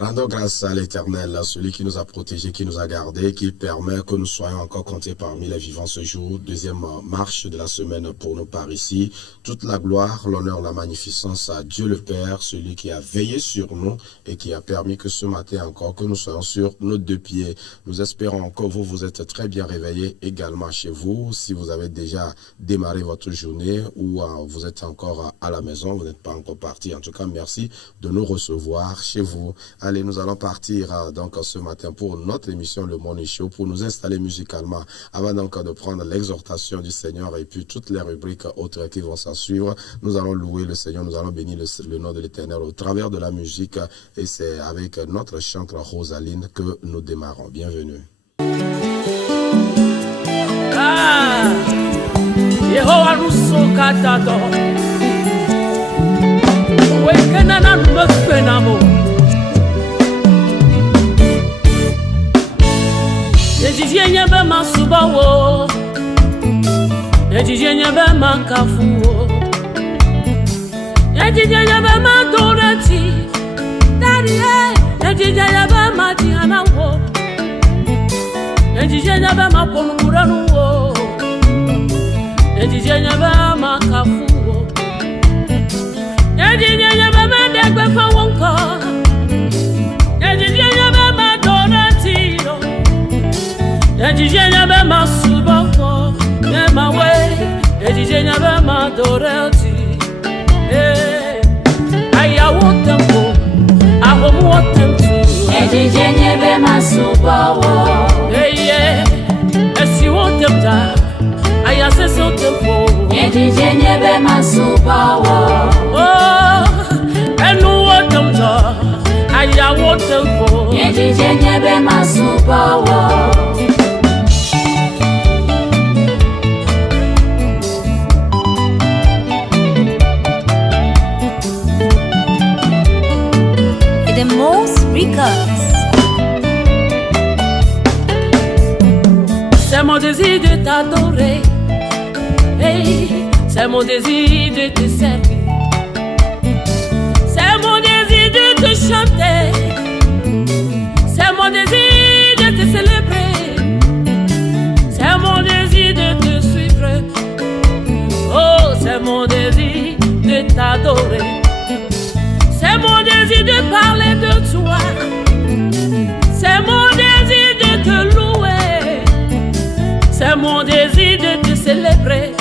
Rendons grâce à l'Éternel, à celui qui nous a protégés, qui nous a gardés, qui permet que nous soyons encore comptés parmi les vivants ce jour. Deuxième marche de la semaine pour nous par ici. Toute la gloire, l'honneur, la magnificence à Dieu le Père, celui qui a veillé sur nous et qui a permis que ce matin encore, que nous soyons sur nos deux pieds. Nous espérons que vous êtes très bien réveillés également chez vous. Si vous avez déjà démarré votre journée ou vous êtes encore à la maison, vous n'êtes pas encore parti. En tout cas, merci de nous recevoir chez vous. Allez, nous allons partir donc ce matin pour notre émission Le Morning Show, pour nous installer musicalement, avant donc de prendre l'exhortation du Seigneur et puis toutes les rubriques autres qui vont s'en suivre. Nous allons louer le Seigneur, nous allons bénir le nom de l'Éternel au travers de la musique et c'est avec notre chantre Rosaline que nous démarrons. Bienvenue. Yehowa nusokatato wekenana numefenamo Ejijenye be masubawo Ejijenye be makafuwo Ejijenye be madoreti Daddy Ejijenye be madihanawo Ejijenye be maponukuranuwo Ejijenye be makafuwo Ejijenye be medegbe fawonko Ejijenye be madoreti Ejijenye be masubawo Nemawe Ejijenye be madoreti Ayawotempo Ahomuotemtu Ejijenye be masubawo Esiwotemta Ayasesotempo Ejijenye be masubawo Enuwotemta Ayawotempo Ejijenye be masubawo C'est mon désir de t'adorer, hey, c'est mon désir de te servir, c'est mon désir de te chanter, c'est mon désir de te célébrer, c'est mon désir de te suivre, oh, c'est mon désir de t'adorer. C'est mon désir de parler de toi. C'est mon désir de te louer. C'est mon désir de te célébrer.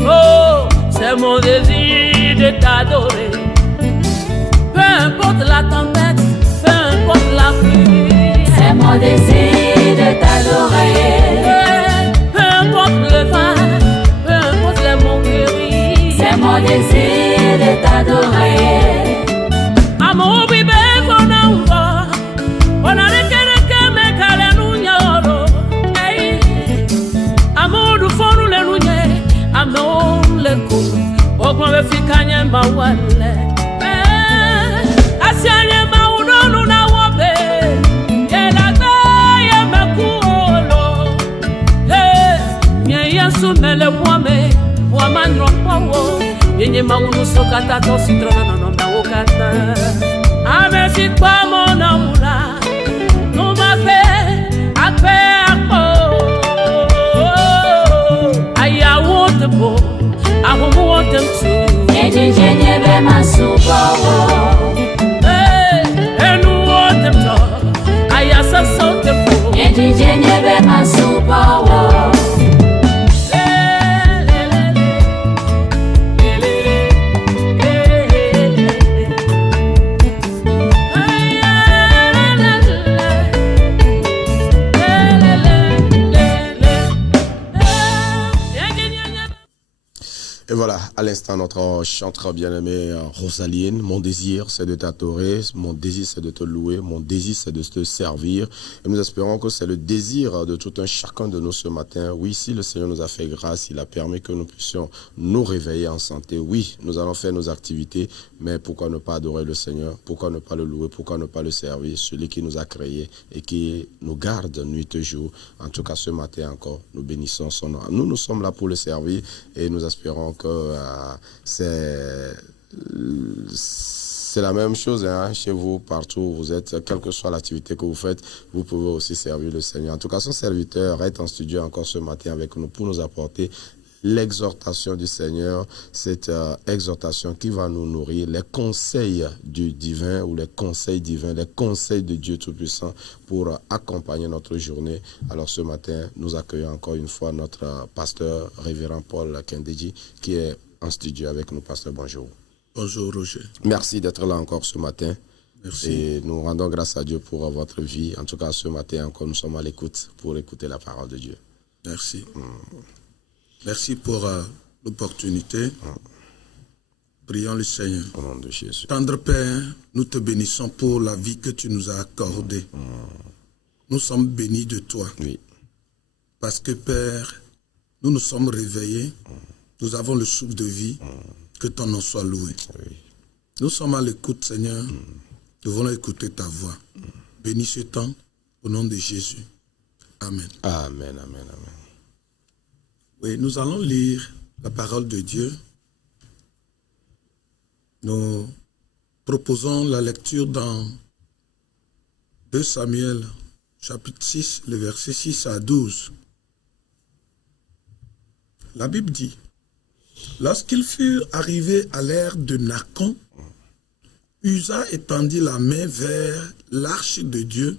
Oh, c'est mon désir de t'adorer. Peu importe la tempête, peu importe la pluie. C'est mon désir de t'adorer. Peu importe le vent, peu importe les moqueries. C'est mon désir de t'adorer. Amo bibe fona uva, ona rekereke me kale nunyoro. Hey, amo du fonu le nunye, amo le kumu, ogwa me fikanye mawale. Asianye maudonu na wabe, yelagbe ye mekuolo. Hey, nye yasu mele wame, waman rompawo, yenye maunu sokata to sitrona na nomba wokata. Amesi kwa mona mula, numape, akpe akpo. Aya wotempo, ahomu wotemtu. Ejijenye be masubawo Enu wotemto, aya sasotempo. Ejijenye be masubawo Et voilà, à l'instant, notre chanteur bien-aimé Rosaline, mon désir c'est de t'adorer, mon désir c'est de te louer, mon désir c'est de te servir. Et nous espérons que c'est le désir de tout un chacun de nous ce matin. Oui, si le Seigneur nous a fait grâce, il a permis que nous puissions nous réveiller en santé. Oui, nous allons faire nos activités, mais pourquoi ne pas adorer le Seigneur? Pourquoi ne pas le louer? Pourquoi ne pas le servir? Celui qui nous a créés et qui nous garde nuit et jour. En tout cas, ce matin encore, nous bénissons son nom. Nous sommes là pour le servir et nous espérons que C'est la même chose hein, chez vous, partout où vous êtes, quelle que soit l'activité que vous faites, vous pouvez aussi servir le Seigneur. En tout cas, son serviteur est en studio encore ce matin avec nous pour nous apporter l'exhortation du Seigneur, cette exhortation qui va nous nourrir, les conseils du divin ou les conseils divins, les conseils de Dieu Tout-Puissant pour accompagner notre journée. Alors ce matin, nous accueillons encore une fois notre pasteur, révérend Paul Kendeji, qui est en studio avec nous. Pasteur, bonjour. Bonjour Roger. Merci d'être là encore ce matin. Merci. Et nous rendons grâce à Dieu pour votre vie. En tout cas, ce matin encore, nous sommes à l'écoute pour écouter la parole de Dieu. Merci. Merci pour l'opportunité. Prions le Seigneur. Au nom de Jésus. Tendre Père, nous te bénissons pour la vie que tu nous as accordée. Nous sommes bénis de toi. Oui. Parce que Père, nous nous sommes réveillés. Nous avons le souffle de vie. Que ton nom soit loué. Oui. Nous sommes à l'écoute, Seigneur. Nous voulons écouter ta voix. Bénis ce temps au nom de Jésus. Amen. Amen, amen, amen. Oui, nous allons lire la parole de Dieu. Nous proposons la lecture dans 2 Samuel, chapitre 6, le verset 6 à 12. La Bible dit, « Lorsqu'ils furent arrivés à l'ère de Nacon, Uza étendit la main vers l'arche de Dieu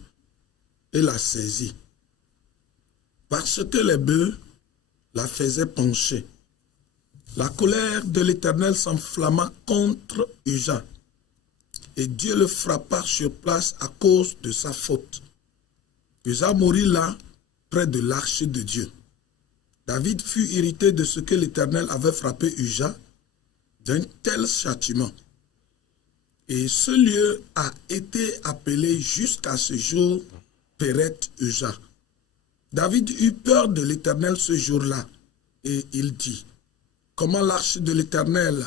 et la saisit, parce que les bœufs la faisaient pencher. La colère de l'Éternel s'enflamma contre Uza, et Dieu le frappa sur place à cause de sa faute. Uza mourut là, près de l'arche de Dieu. David fut irrité de ce que l'Éternel avait frappé Uza d'un tel châtiment. Et ce lieu a été appelé jusqu'à ce jour Péret Uza. David eut peur de l'Éternel ce jour-là, et il dit, « Comment l'arche de l'Éternel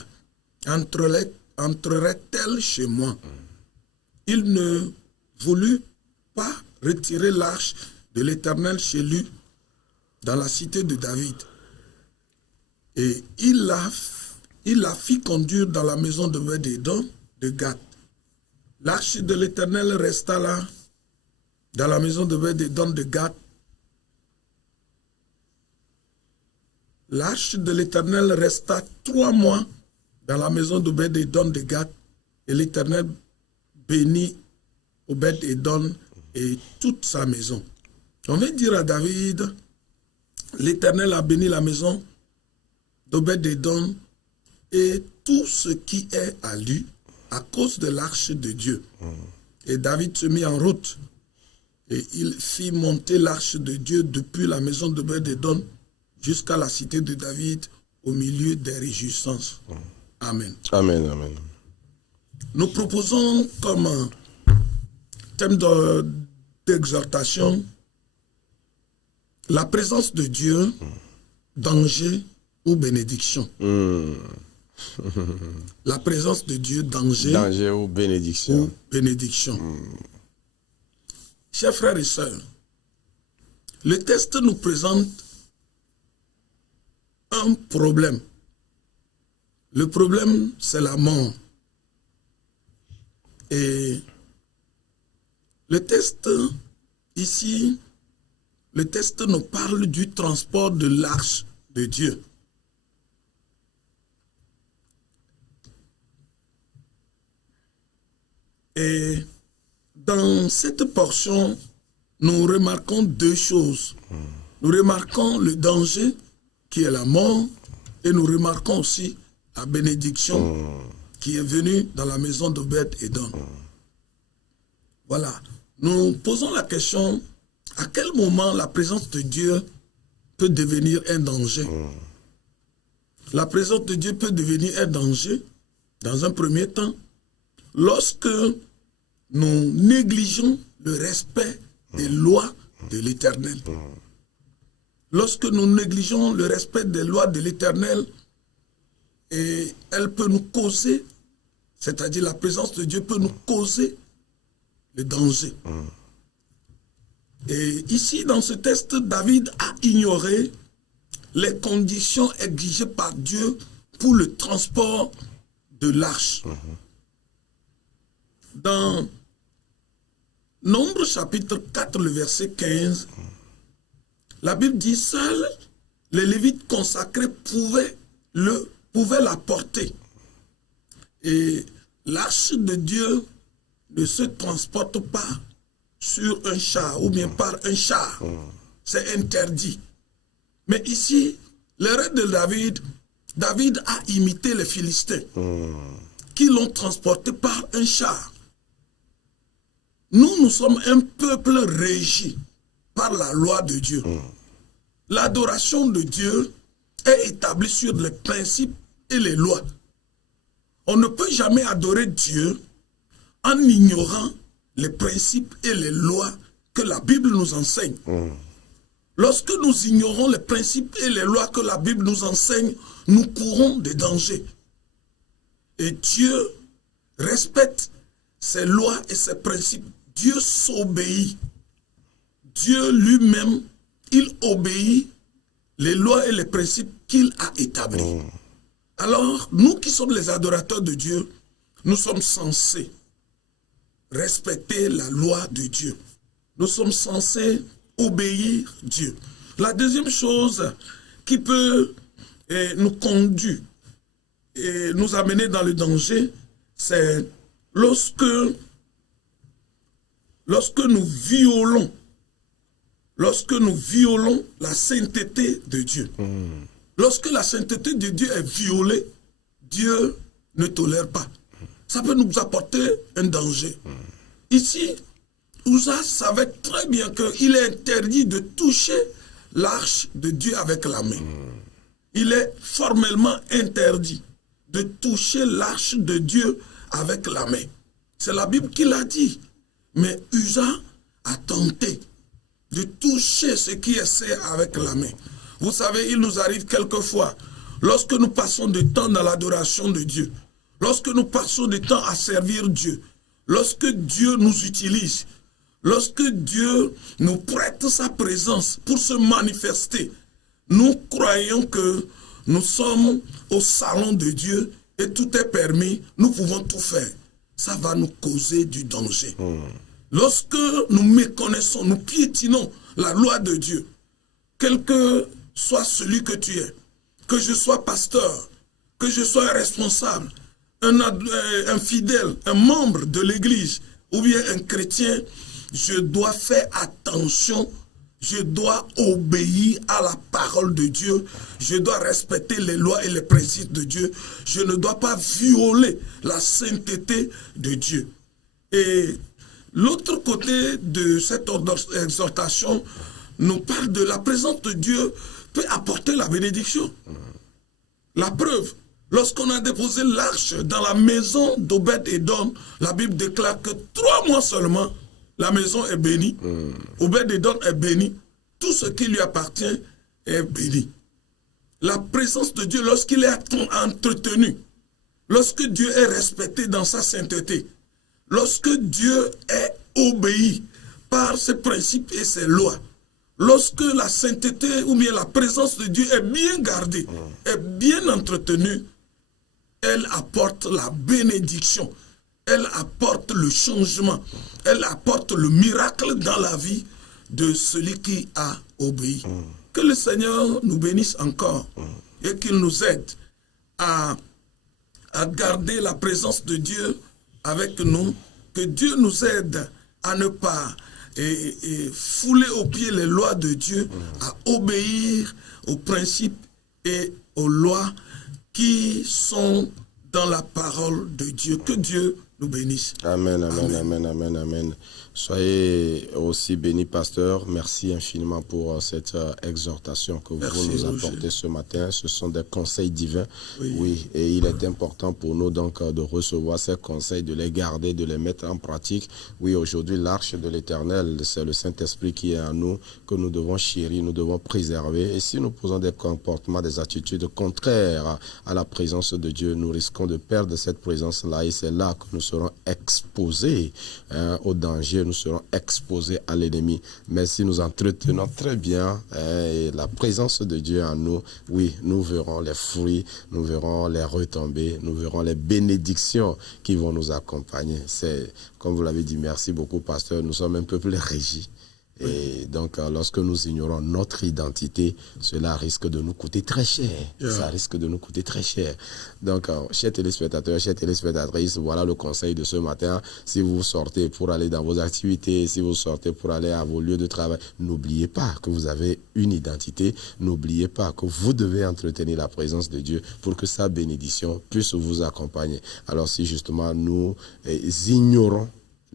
entrerait-elle chez moi ?» Il ne voulut pas retirer l'arche de l'Éternel chez lui, dans la cité de David. Et il la fit conduire dans la maison de Obed-Édom de Gath. L'arche de l'Éternel resta là, dans la maison de Obed-Édom de Gath. L'arche de l'Éternel resta 3 mois dans la maison d'Obed-Édom de Gath, et l'Éternel bénit Obed-Édom et toute sa maison. On vient dire à David, l'Éternel a béni la maison d'Obed-Édom et tout ce qui est à lui à cause de l'arche de Dieu. Et David se mit en route et il fit monter l'arche de Dieu depuis la maison d'Obed-Édom jusqu'à la cité de David au milieu des réjouissances. Amen. Amen, amen. Nous proposons comme thème d'exhortation la présence de Dieu, danger ou bénédiction. La présence de Dieu, danger ou bénédiction. Ou bénédiction. Chers frères et sœurs, le texte nous présente un problème. Le problème, c'est la mort. Et le texte, ici, le texte nous parle du transport de l'arche de Dieu. Et dans cette portion, nous remarquons 2 choses. Nous remarquons le danger qui est la mort, et nous remarquons aussi la bénédiction qui est venue dans la maison d'Obed-Édom. Voilà. Nous posons la question, à quel moment la présence de Dieu peut devenir un danger? La présence de Dieu peut devenir un danger, dans un premier temps, lorsque nous négligeons le respect des lois de l'Éternel. Lorsque nous négligeons le respect des lois de l'Éternel, et elle peut nous causer, c'est-à-dire la présence de Dieu peut nous causer le danger. Et ici, dans ce texte, David a ignoré les conditions exigées par Dieu pour le transport de l'arche. Dans Nombre chapitre 4, le verset 15, la Bible dit, seuls les Lévites consacrés pouvaient la porter. Et l'arche de Dieu ne se transporte pas sur un char ou bien par un char. C'est interdit. Mais ici, l'erreur de David a imité les Philistins qui l'ont transporté par un char. Nous sommes un peuple régi par la loi de Dieu. L'adoration de Dieu est établie sur les principes et les lois. On ne peut jamais adorer Dieu en ignorant les principes et les lois que la Bible nous enseigne. Lorsque nous ignorons les principes et les lois que la Bible nous enseigne, nous courons des dangers. Et Dieu respecte ses lois et ses principes. Dieu s'obéit. Dieu lui-même, il obéit les lois et les principes qu'il a établis. Alors, nous qui sommes les adorateurs de Dieu, nous sommes censés respecter la loi de Dieu. Nous sommes censés obéir Dieu. La deuxième chose qui peut nous conduire et nous amener dans le danger, c'est lorsque nous violons la sainteté de Dieu. Lorsque la sainteté de Dieu est violée, Dieu ne tolère pas. Ça peut nous apporter un danger. Ici, Uza savait très bien qu'il est interdit de toucher l'arche de Dieu avec la main. Il est formellement interdit de toucher l'arche de Dieu avec la main. C'est la Bible qui l'a dit. Mais Uza a tenté de toucher ce qui est saint avec la main. Vous savez, il nous arrive quelquefois, lorsque nous passons du temps dans l'adoration de Dieu, lorsque nous passons du temps à servir Dieu, lorsque Dieu nous utilise, lorsque Dieu nous prête sa présence pour se manifester, nous croyons que nous sommes au salon de Dieu et tout est permis, nous pouvons tout faire. Ça va nous causer du danger. Lorsque nous méconnaissons, nous piétinons la loi de Dieu, quel que soit celui que tu es, que je sois pasteur, que je sois un responsable, un fidèle, un membre de l'église ou bien un chrétien, je dois faire attention, je dois obéir à la parole de Dieu, je dois respecter les lois et les principes de Dieu, je ne dois pas violer la sainteté de Dieu. Et l'autre côté de cette exhortation nous parle de la présence de Dieu peut apporter la bénédiction. La preuve, lorsqu'on a déposé l'arche dans la maison d'Obed-Édom, la Bible déclare que 3 mois seulement, la maison est bénie. Obed-Édom est béni. Tout ce qui lui appartient est béni. La présence de Dieu, lorsqu'il est entretenu, lorsque Dieu est respecté dans sa sainteté, lorsque Dieu est obéi par ses principes et ses lois, lorsque la sainteté ou bien la présence de Dieu est bien gardée, est bien entretenue, elle apporte la bénédiction, elle apporte le changement, elle apporte le miracle dans la vie de celui qui a obéi. Que le Seigneur nous bénisse encore et qu'il nous aide à garder la présence de Dieu avec nous, que Dieu nous aide à ne pas fouler aux pieds les lois de Dieu, à obéir aux principes et aux lois qui sont dans la parole de Dieu. Que Dieu nous bénisse. Amen, amen, amen, amen, amen. Soyez aussi bénis, pasteur. Merci infiniment pour cette exhortation que vous nous apportez ce matin. Ce sont des conseils divins. Oui, et il est important pour nous donc de recevoir ces conseils, de les garder, de les mettre en pratique. Oui, aujourd'hui, l'arche de l'Éternel, c'est le Saint-Esprit qui est en nous, que nous devons chérir, nous devons préserver. Et si nous posons des comportements, des attitudes contraires à la présence de Dieu, nous risquons de perdre cette présence-là. Et c'est là que nous serons exposés au danger, nous serons exposés à l'ennemi. Mais si nous entretenons très bien la présence de Dieu en nous, oui, nous verrons les fruits, nous verrons les retombées, nous verrons les bénédictions qui vont nous accompagner. C'est, comme vous l'avez dit, merci beaucoup, pasteur, nous sommes un peuple régi. Et donc, lorsque nous ignorons notre identité, cela risque de nous coûter très cher. Ça risque de nous coûter très cher. Donc, chers téléspectateurs, chères téléspectatrices, voilà le conseil de ce matin. Si vous sortez pour aller dans vos activités, si vous sortez pour aller à vos lieux de travail, n'oubliez pas que vous avez une identité. N'oubliez pas que vous devez entretenir la présence de Dieu pour que sa bénédiction puisse vous accompagner. Alors, si justement nous ignorons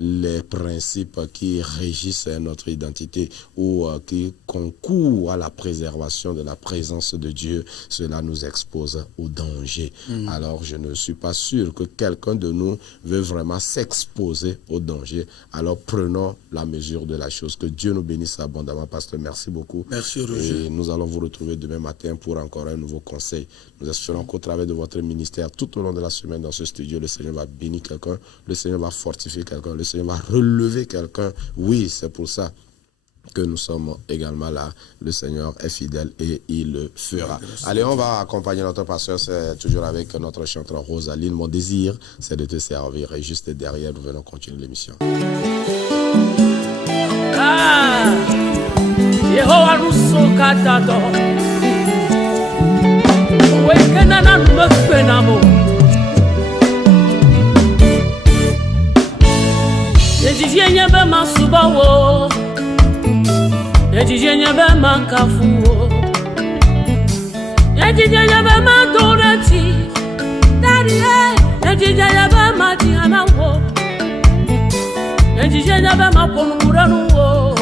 les principes qui régissent notre identité ou qui concourent à la préservation de la présence de Dieu, cela nous expose au danger. Alors, je ne suis pas sûr que quelqu'un de nous veut vraiment s'exposer au danger. Alors, prenons la mesure de la chose. Que Dieu nous bénisse abondamment. Pasteur, merci beaucoup. Merci, Roger. Et nous allons vous retrouver demain matin pour encore un nouveau conseil. Nous espérons qu'au travers de votre ministère, tout au long de la semaine dans ce studio, le Seigneur va bénir quelqu'un, le Seigneur va fortifier quelqu'un, le Seigneur va relever quelqu'un. Oui, c'est pour ça que nous sommes également là. Le Seigneur est fidèle et il le fera. Allez, on va accompagner notre pasteur. C'est toujours avec notre chanteur Rosaline. Mon désir, c'est de te servir. Et juste derrière, nous venons continuer l'émission. Ah, Yehovah nous sokatado. Wekenana mekpenamo. Ejijenye be masubawo. Ejijenye be mankafuwo. Ejijenye be madoreti. Daddy, ejijenye be madihanawo. Ejijenye be maponukuranuwo.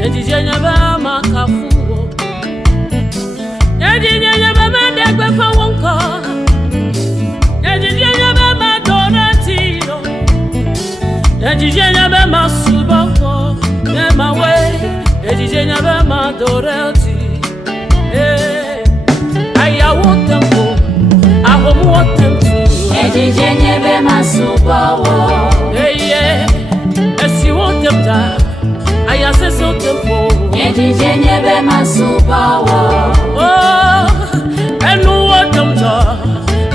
Ejijenye be mankafuwo. Ejijenye be medegbe fawonko. Ejijenye be madoreti. Ejijenye be masubawo. My way, Ejijenye be madoreti. I want them to, I want them to. Ejijenye be masubawo. Yeah, as you want them to, I say so tempo. Ejijenye be masubawo. Oh, and no want them to,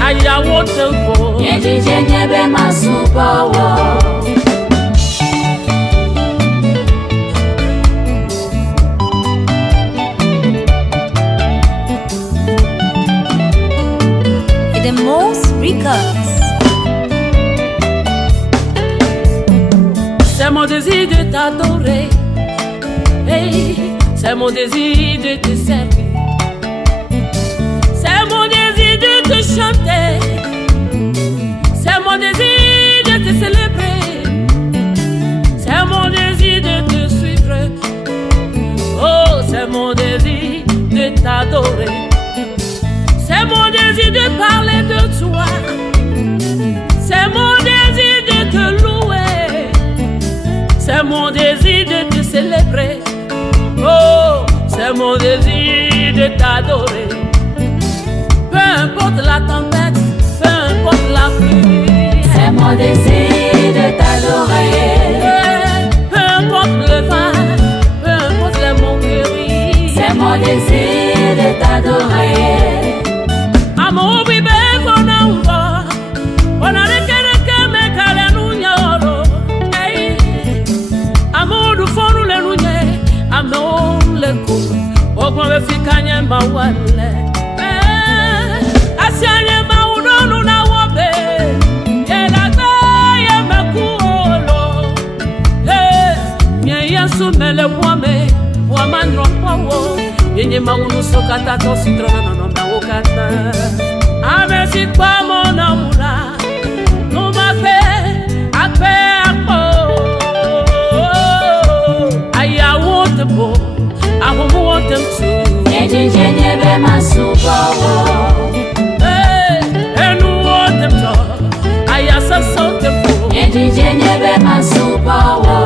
I want them to. Ejijenye be masubawo. C'est mon désir de t'adorer, hey, c'est mon désir de te servir, c'est mon désir de te chanter, c'est mon désir de te célébrer, c'est mon désir de te suivre, oh, c'est mon désir de t'adorer. C'est mon désir de parler de toi. C'est mon désir de te louer. C'est mon désir de te célébrer. Oh, c'est mon désir de t'adorer. Peu importe la tempête, peu importe la pluie. C'est mon désir de t'adorer. Peu importe le vent, peu importe les moqueries. C'est mon désir de t'adorer. Amo bibe fona umba, ona rekere me kale nunyoro. Hey, amo du fonu le nunye, amo le ko, ogmo be fikanye mawale. Asianye maudonu na wobe, yela gbe ye mekuolo. Hey, nye yesu mele wame, wamandro pawo, yenye maunu sokata to sitrona no na wokata. Amesi kwa mona mula, no mape, ape akpo. Aya want them bo, I want them to. Ejijenye be masubawo. Hey, and want them to. Aya so tempo. Ejijenye be masubawo.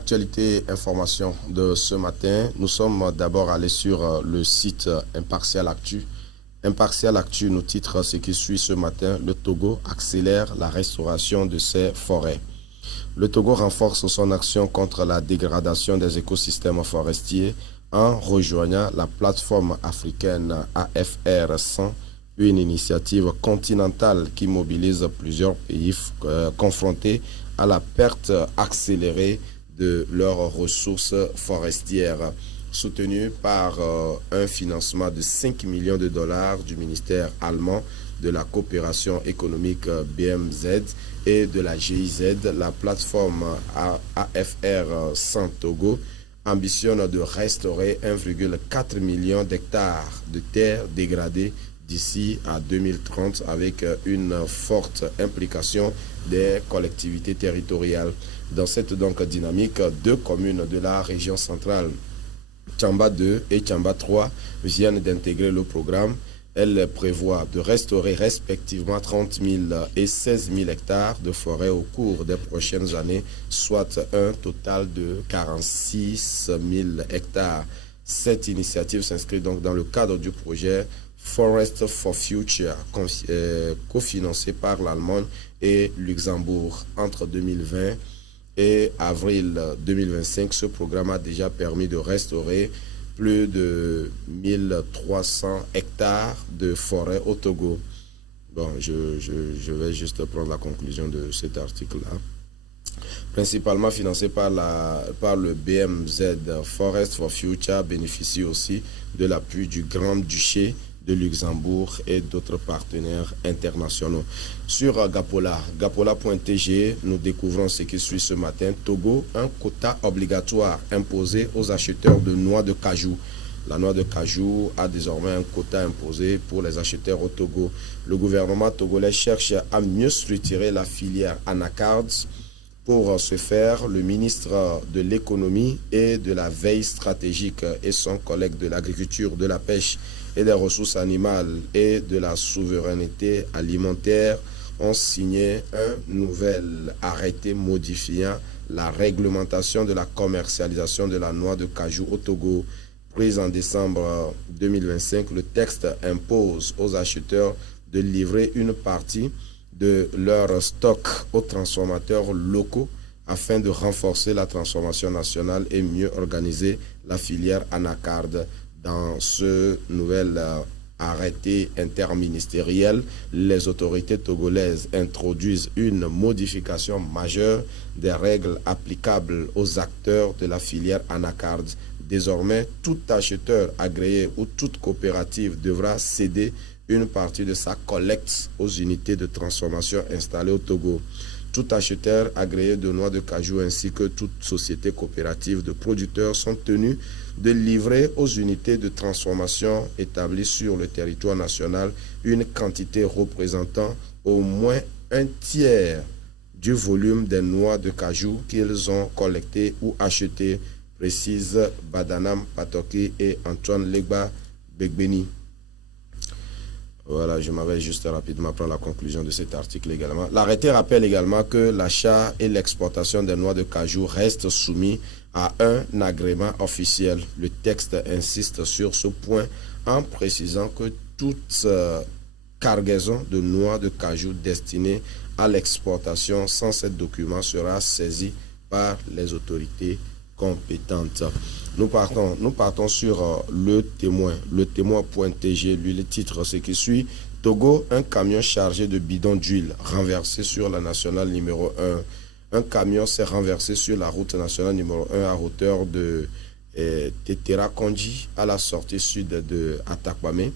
Actualité, information de ce matin. Nous sommes d'abord allés sur le site Impartial Actu. Impartial Actu nous titre ce qui suit ce matin. Le Togo accélère la restauration de ses forêts. Le Togo renforce son action contre la dégradation des écosystèmes forestiers en rejoignant la plateforme africaine AFR 100, une initiative continentale qui mobilise plusieurs pays confrontés à la perte accélérée de leurs ressources forestières, soutenue par un financement de 5 millions de dollars du ministère allemand de la coopération économique BMZ et de la GIZ. La plateforme AFR 100 Togo ambitionne de restaurer 1,4 million d'hectares de terres dégradées d'ici à 2030 avec une forte implication des collectivités territoriales. Dans cette donc dynamique, 2 communes de la région centrale, Tchamba 2 et Tchamba 3, viennent d'intégrer le programme. Elles prévoient de restaurer respectivement 30 000 et 16 000 hectares de forêt au cours des prochaines années, soit un total de 46 000 hectares. Cette initiative s'inscrit donc dans le cadre du projet Forest for Future, cofinancé par l'Allemagne et Luxembourg. Entre 2020 et avril 2025, ce programme a déjà permis de restaurer plus de 1300 hectares de forêt au Togo. Bon, je vais juste prendre la conclusion de cet article-là. Principalement financé par le BMZ, Forest for Future bénéficie aussi de l'appui du Grand-Duché de Luxembourg et d'autres partenaires internationaux. Sur Gapola.tg, nous découvrons ce qui suit ce matin. Togo, un quota obligatoire imposé aux acheteurs de noix de cajou. La noix de cajou a désormais un quota imposé pour les acheteurs au Togo. Le gouvernement togolais cherche à mieux structurer la filière anacards. Pour ce faire, le ministre de l'économie et de la veille stratégique et son collègue de l'agriculture, de la pêche et des ressources animales et de la souveraineté alimentaire ont signé un nouvel arrêté modifiant la réglementation de la commercialisation de la noix de cajou au Togo. Prise en décembre 2025, le texte impose aux acheteurs de livrer une partie de leur stock aux transformateurs locaux afin de renforcer la transformation nationale et mieux organiser la filière anacarde. Dans ce nouvel arrêté interministériel, les autorités togolaises introduisent une modification majeure des règles applicables aux acteurs de la filière anacarde. Désormais, tout acheteur agréé ou toute coopérative devra céder une partie de sa collecte aux unités de transformation installées au Togo. Tout acheteur agréé de noix de cajou ainsi que toute société coopérative de producteurs sont tenus de livrer aux unités de transformation établies sur le territoire national une quantité représentant au moins un tiers du volume des noix de cajou qu'ils ont collectées ou achetées, précise Badanam Patoki et Antoine Legba Begbeni. Voilà, je m'avais juste rapidement prendre la conclusion de cet article également. L'arrêté rappelle également que l'achat et l'exportation des noix de cajou restent soumis à un agrément officiel. Le texte insiste sur ce point en précisant que toute cargaison de noix de cajou destinée à l'exportation sans ce document sera saisie par les autorités compétentes. Nous partons sur le témoin.tg. Lui, le titre, ce qui suit. Togo, un camion chargé de bidons d'huile renversé sur la nationale numéro 1. Un camion s'est renversé sur la route nationale numéro 1 à hauteur de Tetera-Kondji à la sortie sud de Atakwame.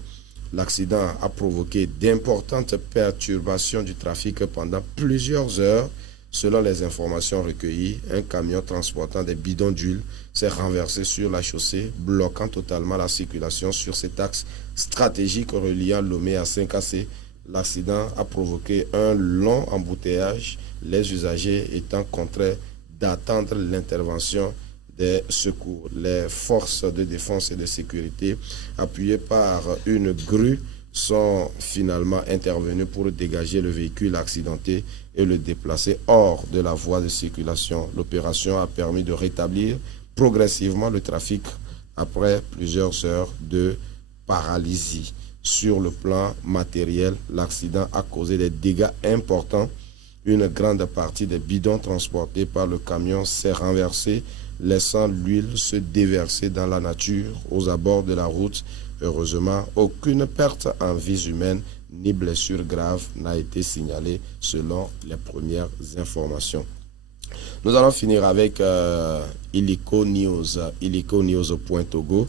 L'accident a provoqué d'importantes perturbations du trafic pendant plusieurs heures. Selon les informations recueillies, un camion transportant des bidons d'huile s'est renversé sur la chaussée, bloquant totalement la circulation sur cet axe stratégique reliant Lomé à Saint-Cassé. L'accident a provoqué un long embouteillage, les usagers étant contraints d'attendre l'intervention des secours. Les forces de défense et de sécurité, appuyées par une grue, sont finalement intervenus pour dégager le véhicule accidenté et le déplacer hors de la voie de circulation. L'opération a permis de rétablir progressivement le trafic après plusieurs heures de paralysie. Sur le plan matériel, l'accident a causé des dégâts importants. Une grande partie des bidons transportés par le camion s'est renversée, laissant l'huile se déverser dans la nature aux abords de la route. Heureusement, aucune perte en vies humaines ni blessure grave n'a été signalée selon les premières informations. Nous allons finir avec Illico News, illiconews.togo.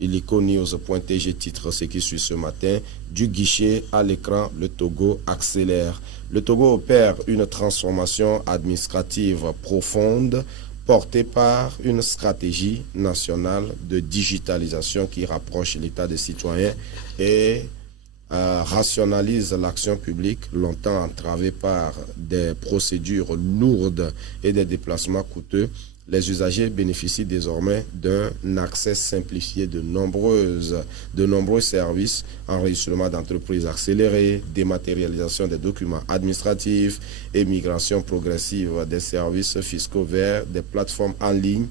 illiconews.tg titre ce qui suit ce matin. Du guichet à l'écran, le Togo accélère. Le Togo opère une transformation administrative profonde portée par une stratégie nationale de digitalisation qui rapproche l'État des citoyens et rationalise l'action publique, longtemps entravée par des procédures lourdes et des déplacements coûteux. Les usagers bénéficient désormais d'un accès simplifié de nombreux services, enregistrement d'entreprises accéléré, dématérialisation des documents administratifs et migration progressive des services fiscaux vers des plateformes en ligne.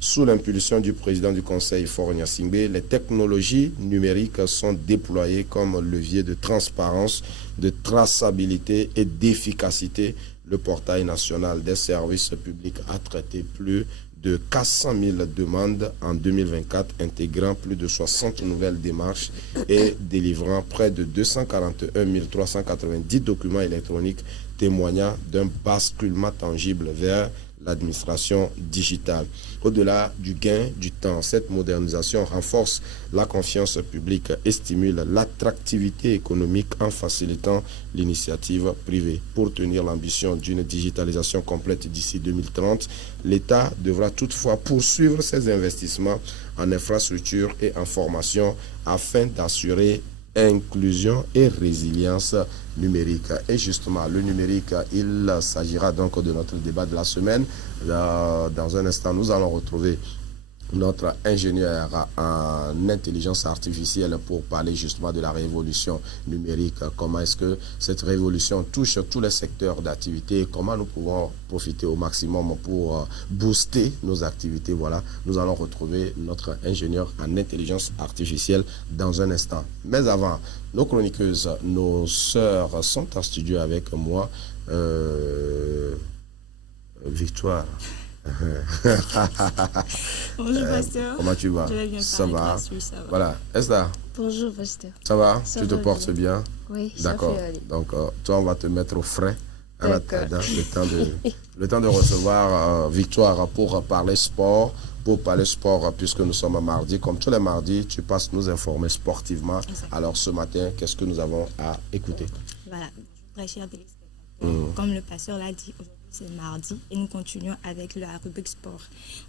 Sous l'impulsion du président du Conseil, Faure Gnassingbé, les technologies numériques sont déployées comme levier de transparence, de traçabilité et d'efficacité. Le portail national des services publics a traité plus de 400 000 demandes en 2024, intégrant plus de 60 nouvelles démarches et délivrant près de 241 390 documents électroniques, témoignant d'un basculement tangible vers l'administration digitale. Au-delà du gain du temps, cette modernisation renforce la confiance publique et stimule l'attractivité économique en facilitant l'initiative privée. Pour tenir l'ambition d'une digitalisation complète d'ici 2030, l'État devra toutefois poursuivre ses investissements en infrastructures et en formation afin d'assurer inclusion et résilience numérique. Et justement, le numérique, il s'agira donc de notre débat de la semaine. Dans un instant, nous allons retrouver notre ingénieur en intelligence artificielle pour parler justement de la révolution numérique. Comment est-ce que cette révolution touche tous les secteurs d'activité? Comment nous pouvons profiter au maximum pour booster nos activités? Voilà, nous allons retrouver notre ingénieur en intelligence artificielle dans un instant. Mais avant, nos chroniqueuses, nos sœurs sont en studio avec moi. Victoire. Bonjour, pasteur. Comment tu vas? Je vais bien. Ça va. Oui, ça va. Voilà. Esther, Bonjour, pasteur. ça va? Ça Tu te va portes bien? Oui, D'accord. ça fait aller. Donc, toi, on va te mettre au frais en D'accord. attendant le temps de recevoir Victoire pour parler sport. Pour parler sport, puisque nous sommes mardi, comme tous les mardis, tu passes nous informer sportivement. Exact. Alors, ce matin, qu'est-ce que nous avons à écouter? Voilà. Très chers téléspectateurs. Comme le pasteur l'a dit, aujourd'hui c'est mardi et nous continuons avec la rubrique sport.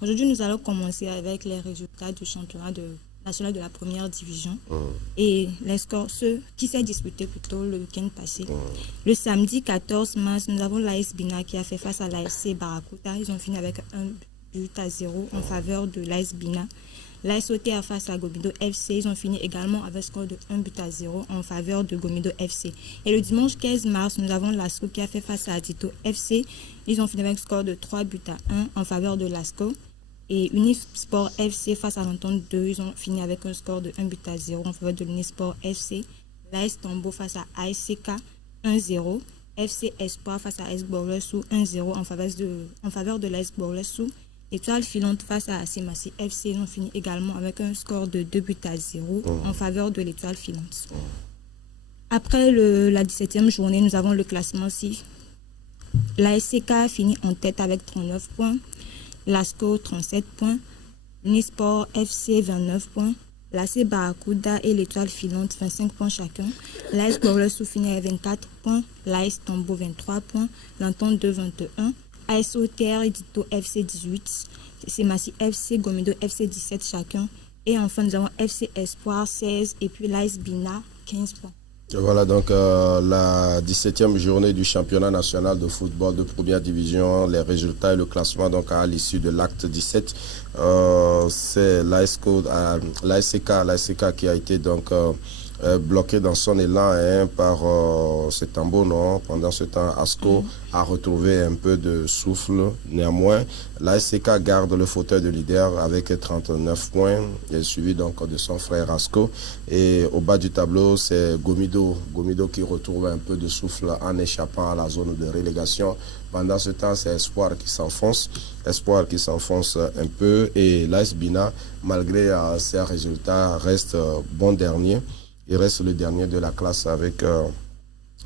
Aujourd'hui, nous allons commencer avec les résultats du championnat national de la première division et les scores, ceux qui s'est disputé plutôt le week-end passé. Le samedi 14 mars, nous avons l'AS Bina qui a fait face à l'ASC Barracuda. Ils ont fini avec 1-0 en faveur de l'AS Bina. L'AS OTA face à Gomido FC, ils ont fini également avec un score de 1-0 en faveur de Gomido FC. Et le dimanche 15 mars, nous avons l'ASCO qui a fait face à Adito FC. Ils ont fini avec un score de 3-1 en faveur de l'ASCO. Et Unisport FC face à l'Entente 2, ils ont fini avec un score de 1-0 en faveur de l'Unisport FC. L'AS Tambo face à ASCK 1-0. FC Espoir face à AS Borlesou 1-0 en faveur de l'AS Borlesou. Étoile filante face à Asimasi FC, ils ont fini également avec un score de 2-0 en faveur de l'Étoile filante. Après la 17e journée, nous avons le classement aussi. L'ASCK a fini en tête avec 39 points, l'ASCO 37 points, Unisport FC 29 points, l'AC Barracuda et l'Étoile filante 25 points chacun, l'AS Borlesou finit avec 24 points, l'AS Tambo 23 points, l'Entente 2 21, AS OTR et Dito FC 18, Semasi FC, Gomido FC 17 chacun. Et enfin, nous avons FC Espoir 16 et puis l'AS Bina 15 points. Voilà donc la 17e journée du championnat national de football de première division, les résultats et le classement donc à l'issue de l'acte 17. C'est l'ASCK qui a été donc bloqué dans son élan par ce tambour, non? Pendant ce temps, Asco a retrouvé un peu de souffle. Néanmoins, la SCK garde le fauteuil de leader avec 39 points, suivi donc de son frère Asco. Et au bas du tableau, c'est Gomido qui retrouve un peu de souffle en échappant à la zone de relégation. Pendant ce temps, c'est Espoir qui s'enfonce un peu. Et l'AS Bina, malgré ses résultats, reste bon dernier. Il reste le dernier de la classe avec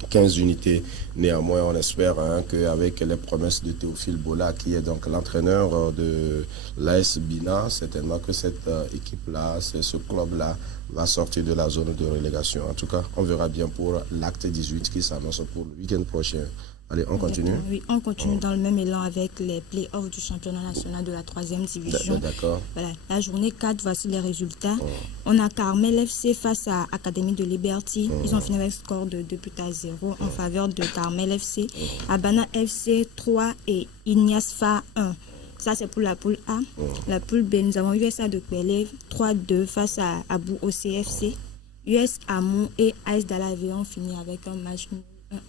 15 unités. Néanmoins, on espère qu'avec les promesses de Théophile Bola, qui est donc l'entraîneur de l'AS Bina, certainement que cette équipe-là, ce club-là, va sortir de la zone de relégation. En tout cas, on verra bien pour l'acte 18 qui s'annonce pour le week-end prochain. Allez, on continue. Oui, on continue dans le même élan avec les playoffs du championnat national de la 3e division. D'accord. Voilà, la journée 4, voici les résultats. On a Carmel FC face à Académie de Liberty. Ils ont fini avec score de 2-0 en faveur de Carmel FC. Abana FC 3 et Ignace-Fa 1. Ça, c'est pour la poule A. La poule B, nous avons USA de Kwele 3-2 face à Abou OCFC. US Amou et AS Dalavé ont fini avec un match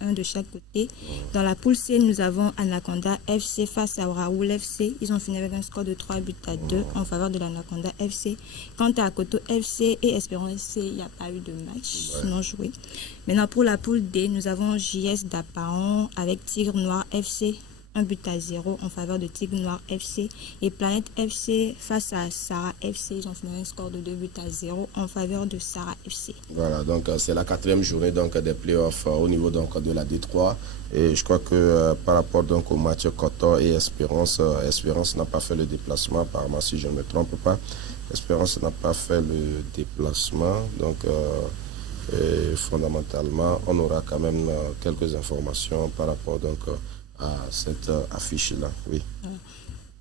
1 de chaque côté. Dans la poule C, nous avons Anaconda FC face à Raoul FC. Ils ont fini avec un score de 3-2 en faveur de l'Anaconda FC. Quant à Koto FC et Espérance FC, il n'y a pas eu de match non joué. Maintenant, pour la poule D, nous avons JS d'Apaon avec Tigre Noir FC. 1-0 en faveur de Tigre Noir FC. Et Planète FC face à Sarah FC. Ils ont fini un score de 2-0 en faveur de Sarah FC. Voilà, donc c'est la 4e journée donc, des playoffs au niveau donc, de la D3. Et je crois que par rapport donc, au match Coton et Espérance, Espérance n'a pas fait le déplacement, apparemment, si je ne me trompe pas. Espérance n'a pas fait le déplacement. Donc, fondamentalement, on aura quand même quelques informations par rapport donc, à cette affiche-là. Oui.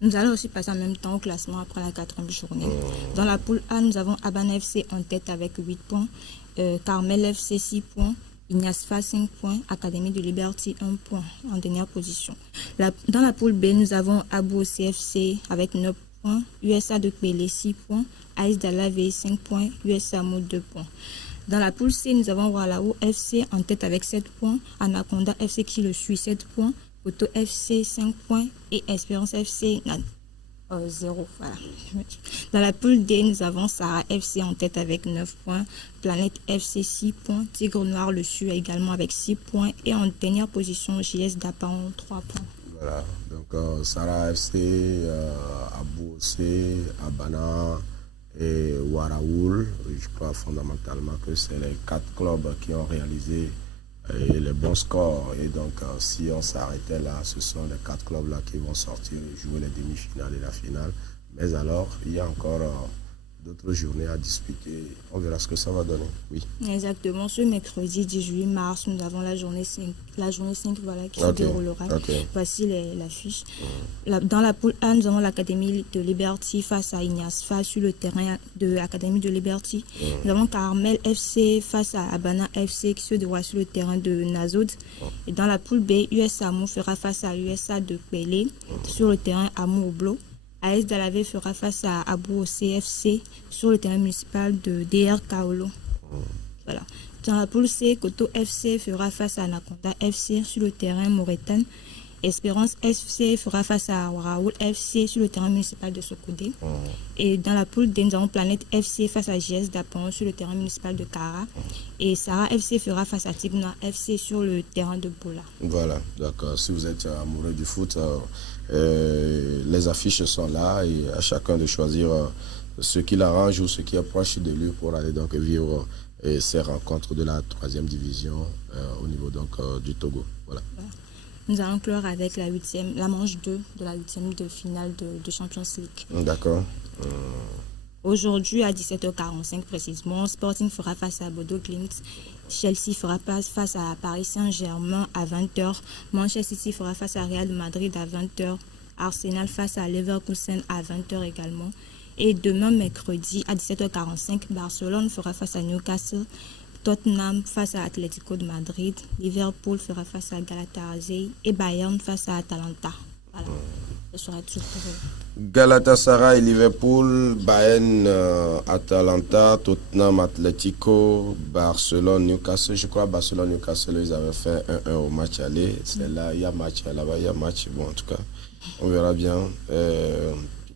Nous allons aussi passer en même temps au classement après la 4e journée. Dans la poule A, nous avons Abana FC en tête avec 8 points, Carmel FC 6 points, Ignace-Fa 5 points, Académie de Liberty 1 point en dernière position. Dans la poule B, nous avons Abou CFC avec 9 points, USA de Kwele 6 points, AS Dalavé 5 points, USA Mou 2 points. Dans la poule C, nous avons Walao FC en tête avec 7 points, Anaconda FC qui le suit 7 points, Auto FC 5 points et Espérance FC 0. Voilà. Dans la poule D, nous avons Sarah FC en tête avec 9 points, Planète FC 6 points, Tigre Noir le suit également avec 6 points et en dernière position, JS d'Apaon 3 points. Voilà, donc Sarah FC, Abou C, Abana et Waraoul. Je crois fondamentalement que c'est les 4 clubs qui ont réalisé les bons scores. Et donc, si on s'arrêtait là, ce sont les 4 clubs-là qui vont sortir et jouer les demi-finales et la finale. Mais alors, il y a encore d'autres journées à disputer. On verra ce que ça va donner. Oui. Exactement. Ce mercredi 18 mars, nous avons la journée 5 voilà, qui se déroulera. Voici l'affiche. Dans la poule A, nous avons l'Académie de Liberty face à Ignace-Fa sur le terrain de l'Académie de Liberty. Nous avons Carmel FC face à Abana FC qui se déroule sur le terrain de Nazoud. Et dans la poule B, US Amou fera face à USA de Kwele sur le terrain Amou Oblo. AS Dalavé fera face à Abou au CFC sur le terrain municipal de DR Kaolo. Voilà. Dans la poule C, Koto FC fera face à Anaconda FC sur le terrain Mauretan. Espérance FC fera face à Raoul FC sur le terrain municipal de Sokodé. Et dans la poule D, nous avons Planète FC face à JS d'Apon sur le terrain municipal de Kara. Et Sarah FC fera face à Tigna FC sur le terrain de Bola. Voilà, d'accord. Si vous êtes amoureux du foot, les affiches sont là et à chacun de choisir ce qui l'arrange ou ce qui est proche de lui pour aller donc vivre ces rencontres de la 3e division au niveau donc du Togo. Voilà. Nous allons clore avec la manche 2 de la 8e de finale de Champions League. D'accord. Aujourd'hui, à 17h45 précisément, Sporting fera face à Bodo Glimt. Chelsea fera face à Paris Saint-Germain à 20h. Manchester City fera face à Real Madrid à 20h. Arsenal face à Leverkusen à 20h également. Et demain, mercredi, à 17h45, Barcelone fera face à Newcastle. Tottenham face à Atlético de Madrid, Liverpool fera face à Galatasaray et Bayern face à Atalanta. Voilà. ce sera tout pour eux. Galatasaray, Liverpool, Bayern, Atalanta, Tottenham, Atletico, Barcelone, Newcastle. Je crois Barcelone, Newcastle, ils avaient fait 1-1 au match aller. C'est là, il y a match là-bas, il y a match. Bon, en tout cas, on verra bien.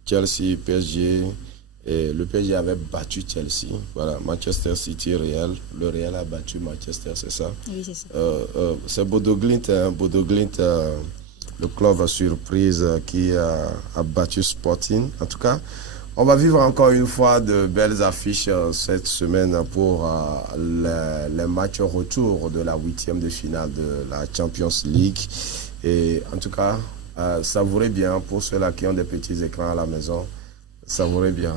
Chelsea, PSG. Et le PSG avait battu Chelsea. Voilà, Manchester City, Real. Le Real a battu Manchester, c'est ça? Oui, c'est ça. C'est Bodo Glimt, hein? Bodo Glimt, le club surprise qui a battu Sporting. En tout cas, on va vivre encore une fois de belles affiches cette semaine pour les matchs retour de la 8e de finale de la Champions League. Et en tout cas, savourez bien pour ceux-là qui ont des petits écrans à la maison. Savourez bien.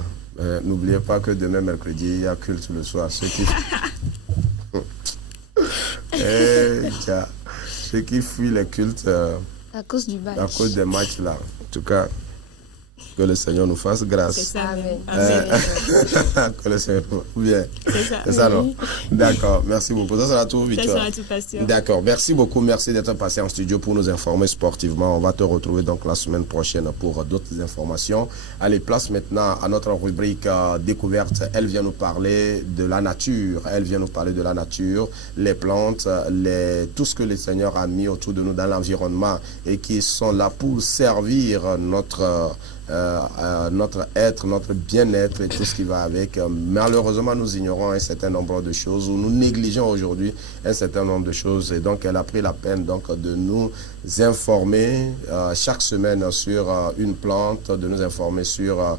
N'oubliez pas que demain, mercredi, il y a culte le soir. Ceux qui fuient les cultes À cause du match. à cause des matchs là. En tout cas, que le Seigneur nous fasse grâce. C'est ça. Amen. Que le Seigneur nous... Bien. C'est ça. C'est ça, non? D'accord. Merci beaucoup. Ça sera tout, Ça Victoire. sera tout, pasteur. D'accord. Merci beaucoup. Merci d'être passé en studio pour nous informer sportivement. On va te retrouver donc la semaine prochaine pour d'autres informations. Allez, place maintenant à notre rubrique découverte. Elle vient nous parler de la nature. Elle vient nous parler de la nature, les plantes, tout ce que le Seigneur a mis autour de nous dans l'environnement et qui sont là pour servir notre être, notre bien-être et tout ce qui va avec. Malheureusement, nous ignorons un certain nombre de choses ou nous négligeons aujourd'hui un certain nombre de choses. Et donc, elle a pris la peine donc, de nous informer chaque semaine sur une plante, de nous informer sur en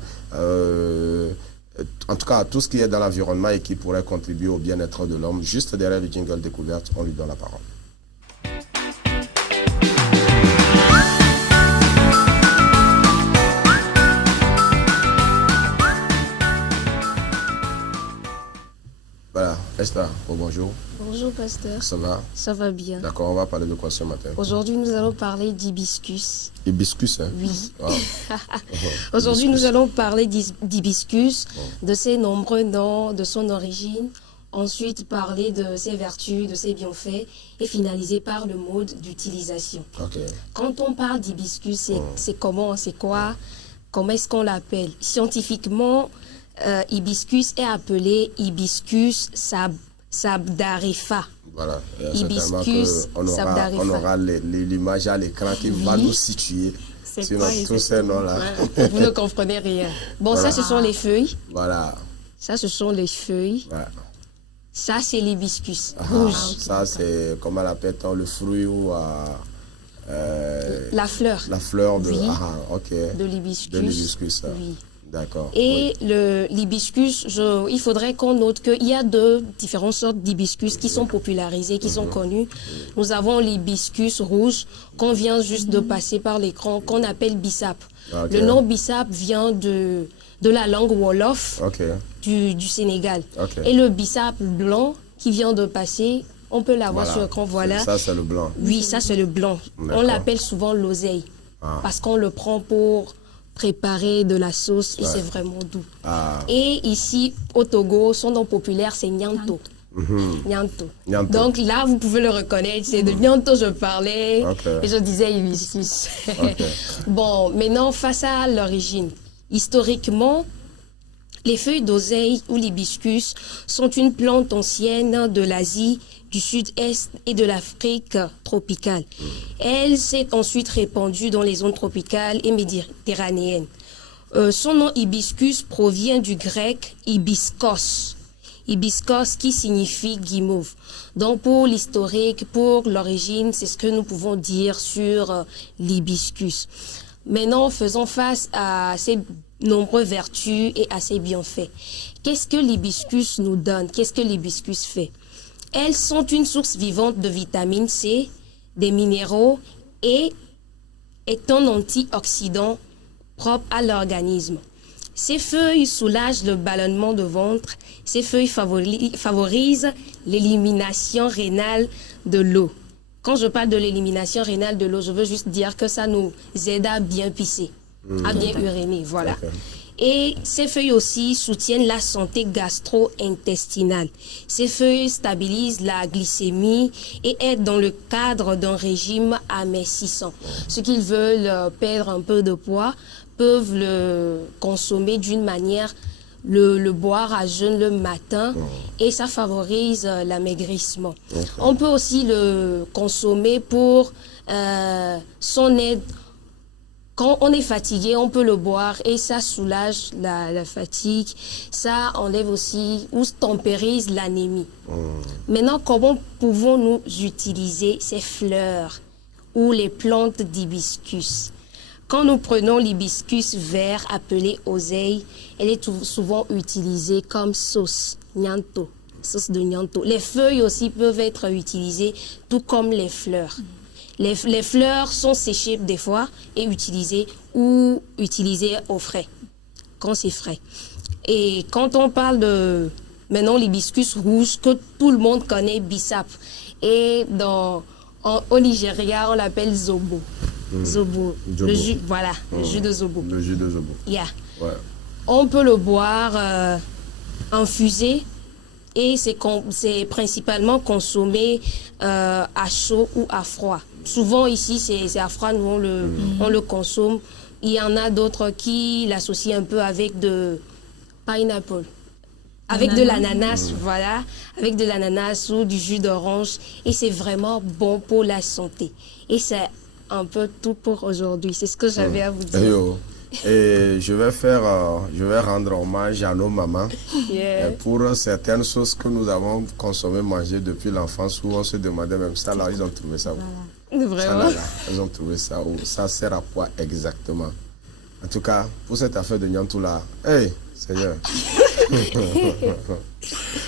tout cas tout ce qui est dans l'environnement et qui pourrait contribuer au bien-être de l'homme. Juste derrière le jingle découverte, on lui donne la parole. Voilà, Esther, bonjour. Bonjour, pasteur. Ça va? Ça va bien. D'accord, on va parler de quoi ce matin? Aujourd'hui, nous allons parler d'hibiscus. Hibiscus, hein? Oui. Wow. Aujourd'hui, nous allons parler d'hibiscus, de ses nombreux noms, de son origine. Ensuite, parler de ses vertus, de ses bienfaits et finaliser par le mode d'utilisation. Ok. Quand on parle d'hibiscus, c'est comment, c'est quoi, comment est-ce qu'on l'appelle? Scientifiquement, hibiscus est appelé hibiscus sabdarifa. Voilà. Hibiscus on sabdarifa. aura l'image à l'écran qui va nous situer C'est sur quoi, tous ces noms-là. Vous ne comprenez rien. Bon, Voilà. ça, ce sont les feuilles. Voilà. Ça, ce sont les feuilles. Ouais. Ça, c'est l'hibiscus Ah, rouge. ça, c'est, comment l'appelle-t-on, le fruit ou La fleur la fleur de... Oui. Ah, ok. de l'hibiscus. De l'hibiscus. Oui. D'accord. Et l'hibiscus, il faudrait qu'on note qu'il y a différentes sortes d'hibiscus qui sont popularisés, qui sont connus. Nous avons l'hibiscus rouge qu'on vient juste de passer par l'écran, qu'on appelle bissap. Ok. Le nom bissap vient de la langue Wolof Ok. du Sénégal. Ok. Et le bissap blanc qui vient de passer, on peut l'avoir sur l'écran, voilà. Ça, c'est le blanc. Oui, ça c'est le blanc. D'accord. On l'appelle souvent l'oseille Ah. parce qu'on le prend pour préparer de la sauce et Ouais. c'est vraiment doux. Ah. Et ici, au Togo, son nom populaire, c'est Nyanto. Nyanto. Nyanto. Donc là, vous pouvez le reconnaître. C'est de Nyanto je parlais Ok. et je disais hibiscus. Ok. Bon, maintenant, face à l'origine. Historiquement, les feuilles d'oseille ou l'hibiscus sont une plante ancienne de l'Asie, du Sud-Est et de l'Afrique tropicale. Elle s'est ensuite répandue dans les zones tropicales et méditerranéennes. Son nom hibiscus provient du grec hibiscos. Hibiscos qui signifie guimauve. Donc pour l'historique, pour l'origine, c'est ce que nous pouvons dire sur l'hibiscus. Maintenant, faisons face à ses nombreuses vertus et à ses bienfaits. Qu'est-ce que l'hibiscus nous donne? Qu'est-ce que l'hibiscus fait? Elles sont une source vivante de vitamine C, des minéraux et est un antioxydant propre à l'organisme. Ces feuilles soulagent le ballonnement de ventre. Ces feuilles favorisent l'élimination rénale de l'eau. Quand je parle de l'élimination rénale de l'eau, je veux juste dire que ça nous aide à bien pisser, à bien uriner, voilà. Ok. Et ces feuilles aussi soutiennent la santé gastro-intestinale. Ces feuilles stabilisent la glycémie et aident dans le cadre d'un régime amincissant. Ceux qui veulent perdre un peu de poids peuvent le consommer d'une manière, le boire à jeûne le matin et ça favorise l'amaigrissement. On peut aussi le consommer pour son aide. Quand on est fatigué, on peut le boire et ça soulage la fatigue. Ça enlève aussi ou tempérise l'anémie. Maintenant, comment pouvons-nous utiliser ces fleurs ou les plantes d'hibiscus? Quand nous prenons l'hibiscus vert appelé oseille, elle est souvent utilisée comme sauce nyanto, sauce de nyanto. Les feuilles aussi peuvent être utilisées tout comme les fleurs. Les fleurs sont séchées des fois et utilisées ou utilisées au frais, quand c'est frais. Et quand on parle de, maintenant, l'hibiscus rouge, que tout le monde connaît, bissap. Et au Nigeria, on l'appelle zobo. Zobo. Le jus, voilà, le jus de zobo. Le jus de zobo. Yeah. Ouais. On peut le boire infusé. Et c'est principalement consommé à chaud ou à froid. Souvent ici, c'est à froid, nous on le consomme. Il y en a d'autres qui l'associent un peu avec de pineapple. Avec de l'ananas, voilà. Avec de l'ananas ou du jus d'orange. Et c'est vraiment bon pour la santé. Et c'est un peu tout pour aujourd'hui. C'est ce que j'avais à vous dire. Et je vais rendre hommage à nos mamans pour certaines choses que nous avons consommées, mangées depuis l'enfance où on se demandait même ça, là, ils ont trouvé ça. Vraiment? Ça, là, ils ont trouvé ça. Ça sert à quoi exactement? En tout cas, pour cette affaire de Nyantou là, hey, Seigneur.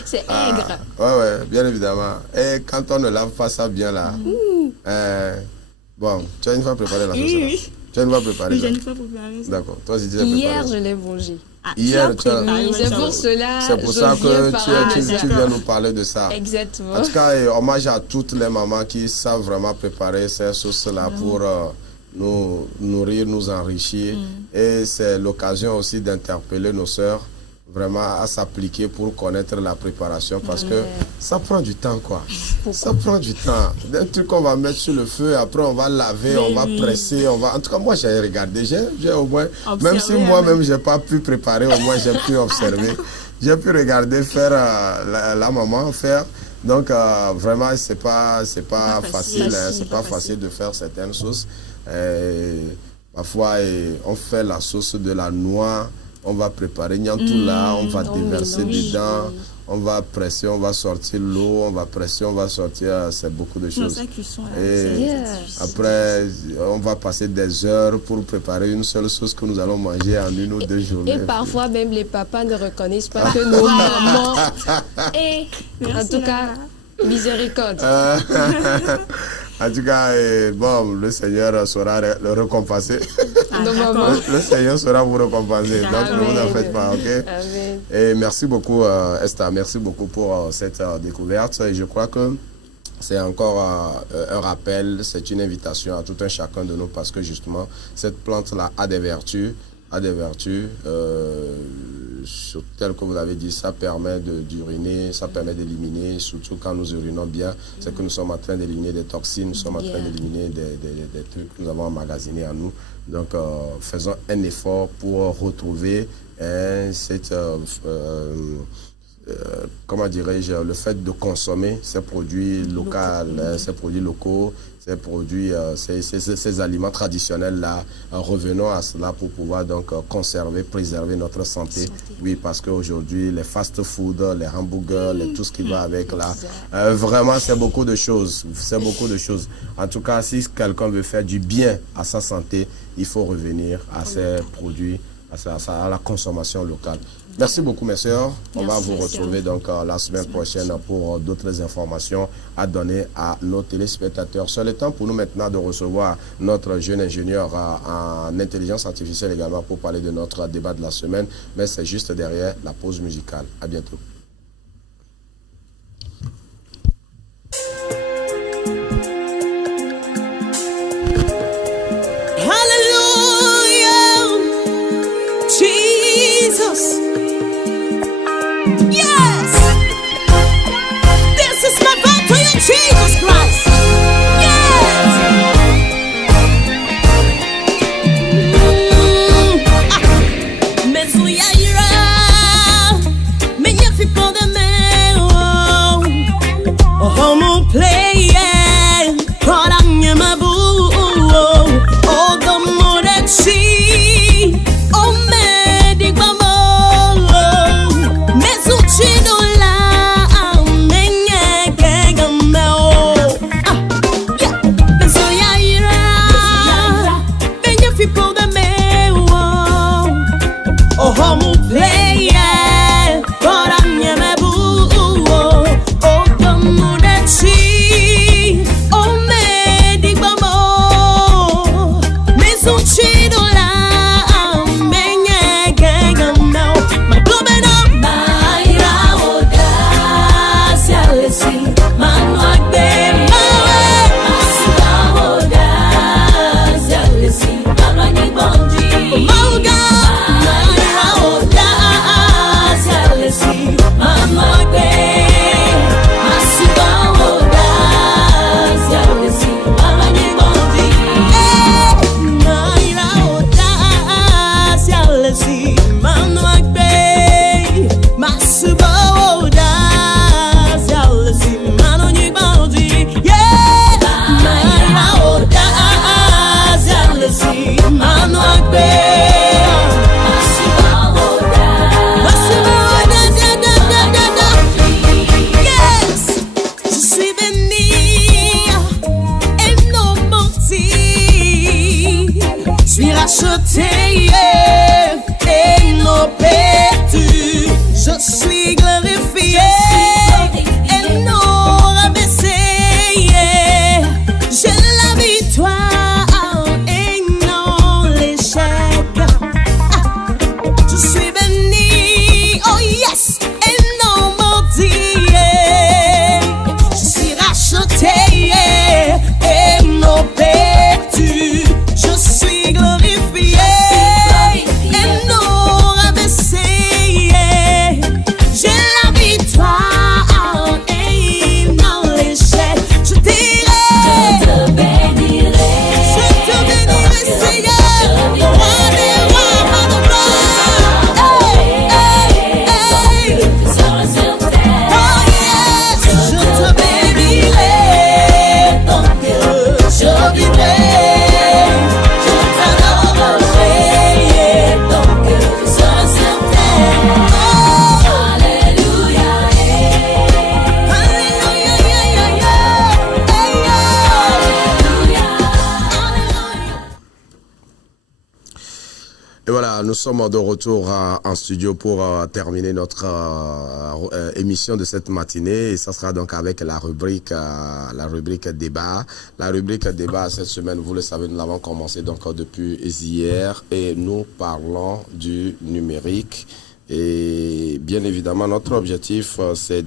C'est aigre. Ouais, bien évidemment. Et quand on ne lave pas ça bien là, bon, tu as une fois préparé la chose là. Tu as une fois préparé ça? D'accord. Toi aussi, tu l'as préparé. Hier, je l'ai mangé. Hier, c'est pour cela. C'est pour ça que tu viens nous parler de ça. Exactement. En tout cas, hommage à toutes les mamans qui savent vraiment préparer ces sauces-là pour nous nourrir, nous enrichir. Et c'est l'occasion aussi d'interpeller nos sœurs vraiment à s'appliquer pour connaître la préparation parce que ça prend du temps quoi. Ça prend du temps. Un truc qu'on va mettre sur le feu, après on va laver, on va presser, on va... En tout cas, moi j'ai regardé, j'ai au moins... Même si moi-même j'ai pas pu préparer, au moins j'ai pu observer. J'ai pu regarder faire la maman faire. Donc vraiment c'est pas facile, c'est pas facile de faire certaines sauces. Parfois on fait la sauce de la noix. On va préparer Nyantou là, on va déverser dedans, on va presser, on va sortir l'eau, on va presser, on va sortir, c'est beaucoup de choses. Et après, on va passer des heures pour préparer une seule sauce que nous allons manger en une ou deux journées. Et parfois même les papas ne reconnaissent pas que nos mamans. Et en tout cas, miséricorde. En tout cas, bon, le Seigneur saura le récompenser. Le Seigneur saura vous récompenser. Donc, ne vous en faites pas, ok? Amen. Et merci beaucoup, Esther. Merci beaucoup pour cette découverte. Et je crois que c'est encore un rappel, c'est une invitation à tout un chacun de nous parce que justement, cette plante-là a des vertus. Tel que vous avez dit, ça permet d'uriner, ça permet d'éliminer, surtout quand nous urinons bien, c'est que nous sommes en train d'éliminer des toxines, nous sommes en train d'éliminer des trucs que nous avons emmagasinés en nous. Donc, faisons un effort pour retrouver cette... comment dirais-je, le fait de consommer ces produits locaux, ces produits locaux, ces produits, ces aliments traditionnels-là, revenons à cela pour pouvoir donc conserver, préserver notre santé. Oui, parce qu'aujourd'hui, les fast-food, les hamburgers, tout ce qui va avec là, vraiment, c'est beaucoup de choses. C'est beaucoup de choses. En tout cas, si quelqu'un veut faire du bien à sa santé, il faut revenir à ces produits, à la consommation locale. Merci beaucoup, mes sœurs. On va vous retrouver donc la semaine prochaine pour d'autres informations à donner à nos téléspectateurs. C'est le temps pour nous maintenant de recevoir notre jeune ingénieur en intelligence artificielle également pour parler de notre débat de la semaine. Mais c'est juste derrière la pause musicale. À bientôt. Hallelujah, Jesus. Yes! This is my vow to you, Jesus Christ. Yes! Mesuyaira, menye fipo de me, oh, mo play, kora nye mabu, oh, domo de chi, oh, me di guamo, mesuchino la, menye ke gameo, yeah, mesuyaira, menye fipo de me, oh, mo play, kora nye mabu, oh, domo de chi, oh, me di guamo, mesuchino la, menye ke gameo, ma come no, Maira audacia lesi, mano agbe, Masuka audacia lesi, mano agni bondi, Mauga, Maira audacia lesi, mano agbe, Masuka audacia lesi, mano agni bondi, Maira audacia lesi, mano agbe, Masuka audacia lesi, mano agni bondi, yeah, Maira audacia lesi, mano agbe, Masuka yes, je suis béni et non menti, je suis racheté et non perdu, je suis glorifié et non rabaissé, j'ai la victoire et non l'échec. Je suis béni, oh yes, et non maudit. Je suis racheté et non perdu. Je suis glorifié et non rabaissé. J'ai la victoire et non l'échec. Je dirai, je te bénirai, Seigneur, roi des rois, roi de gloire. Hey, oh yes, je te bénirai, donc je vivrai, je t'adorerai, donc je serai certain. Oh, alléluia, alléluia, alléluia. Et voilà, nous sommes de retour en studio pour terminer notre émission de cette matinée. Et ça sera donc avec la rubrique débat. La rubrique débat, cette semaine, vous le savez, nous l'avons commencé donc depuis hier. Et nous parlons du numérique. Et bien évidemment, notre objectif, c'est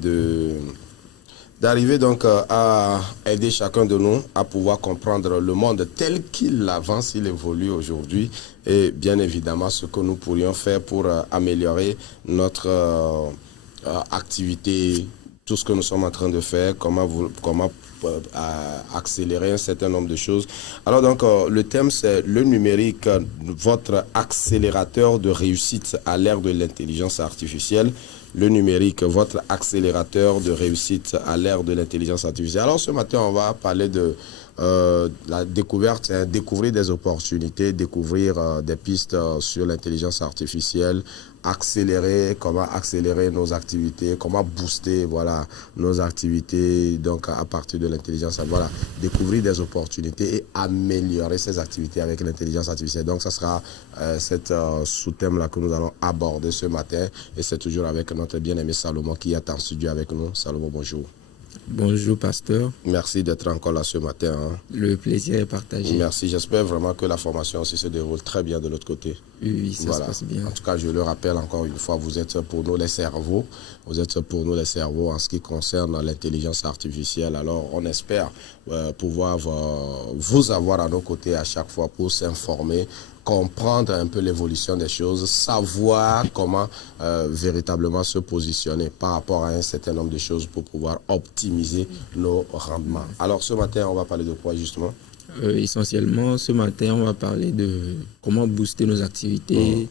d'arriver donc à aider chacun de nous à pouvoir comprendre le monde tel qu'il avance, il évolue aujourd'hui, et bien évidemment ce que nous pourrions faire pour améliorer notre activité, tout ce que nous sommes en train de faire, comment accélérer un certain nombre de choses. Alors donc le thème c'est le numérique, votre accélérateur de réussite à l'ère de l'intelligence artificielle. Le numérique, votre accélérateur de réussite à l'ère de l'intelligence artificielle. Alors ce matin, on va parler de la découverte, découvrir des opportunités, découvrir des pistes sur l'intelligence artificielle, comment accélérer nos activités, comment booster voilà, nos activités donc à partir de l'intelligence, voilà, découvrir des opportunités et améliorer ces activités avec l'intelligence artificielle. Donc ça sera cet sous-thème-là que nous allons aborder ce matin, et c'est toujours avec notre bien-aimé Salomon qui est en studio avec nous. Salomon, bonjour. Bonjour, pasteur. Merci d'être encore là ce matin. Hein. Le plaisir est partagé. Merci. J'espère vraiment que la formation aussi se déroule très bien de l'autre côté. Oui, ça se passe bien. En tout cas, je le rappelle encore une fois, vous êtes pour nous les cerveaux. Vous êtes pour nous les cerveaux en ce qui concerne l'intelligence artificielle. Alors, on espère pouvoir vous avoir à nos côtés à chaque fois pour s'informer comprendre un peu l'évolution des choses, savoir comment véritablement se positionner par rapport à un certain nombre de choses pour pouvoir optimiser nos rendements. Alors ce matin, on va parler de quoi justement? Essentiellement, ce matin, on va parler de comment booster nos activités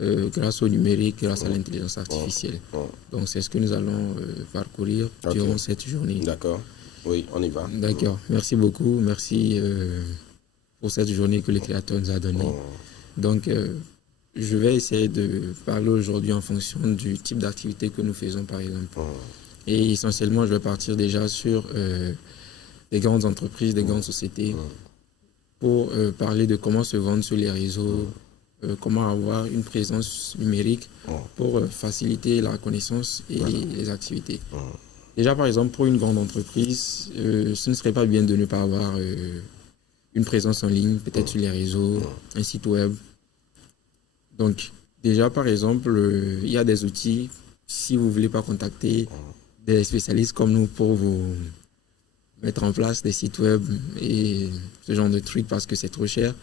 grâce au numérique, grâce à l'intelligence artificielle. Donc, c'est ce que nous allons parcourir durant cette journée. D'accord. Oui, on y va. D'accord. Merci beaucoup. Merci pour cette journée que le Créateur nous a donnée. Donc, je vais essayer de parler aujourd'hui en fonction du type d'activité que nous faisons, par exemple. Et essentiellement, je vais partir déjà sur des grandes entreprises, des grandes sociétés, pour parler de comment se vendre sur les réseaux, comment avoir une présence numérique pour faciliter la connaissance et les activités. Déjà, par exemple, pour une grande entreprise, ce ne serait pas bien de ne pas avoir une présence en ligne, peut-être sur les réseaux, un site web. Donc, déjà, par exemple, il y a des outils, si vous ne voulez pas contacter des spécialistes comme nous pour vous mettre en place des sites web et ce genre de trucs parce que c'est trop cher.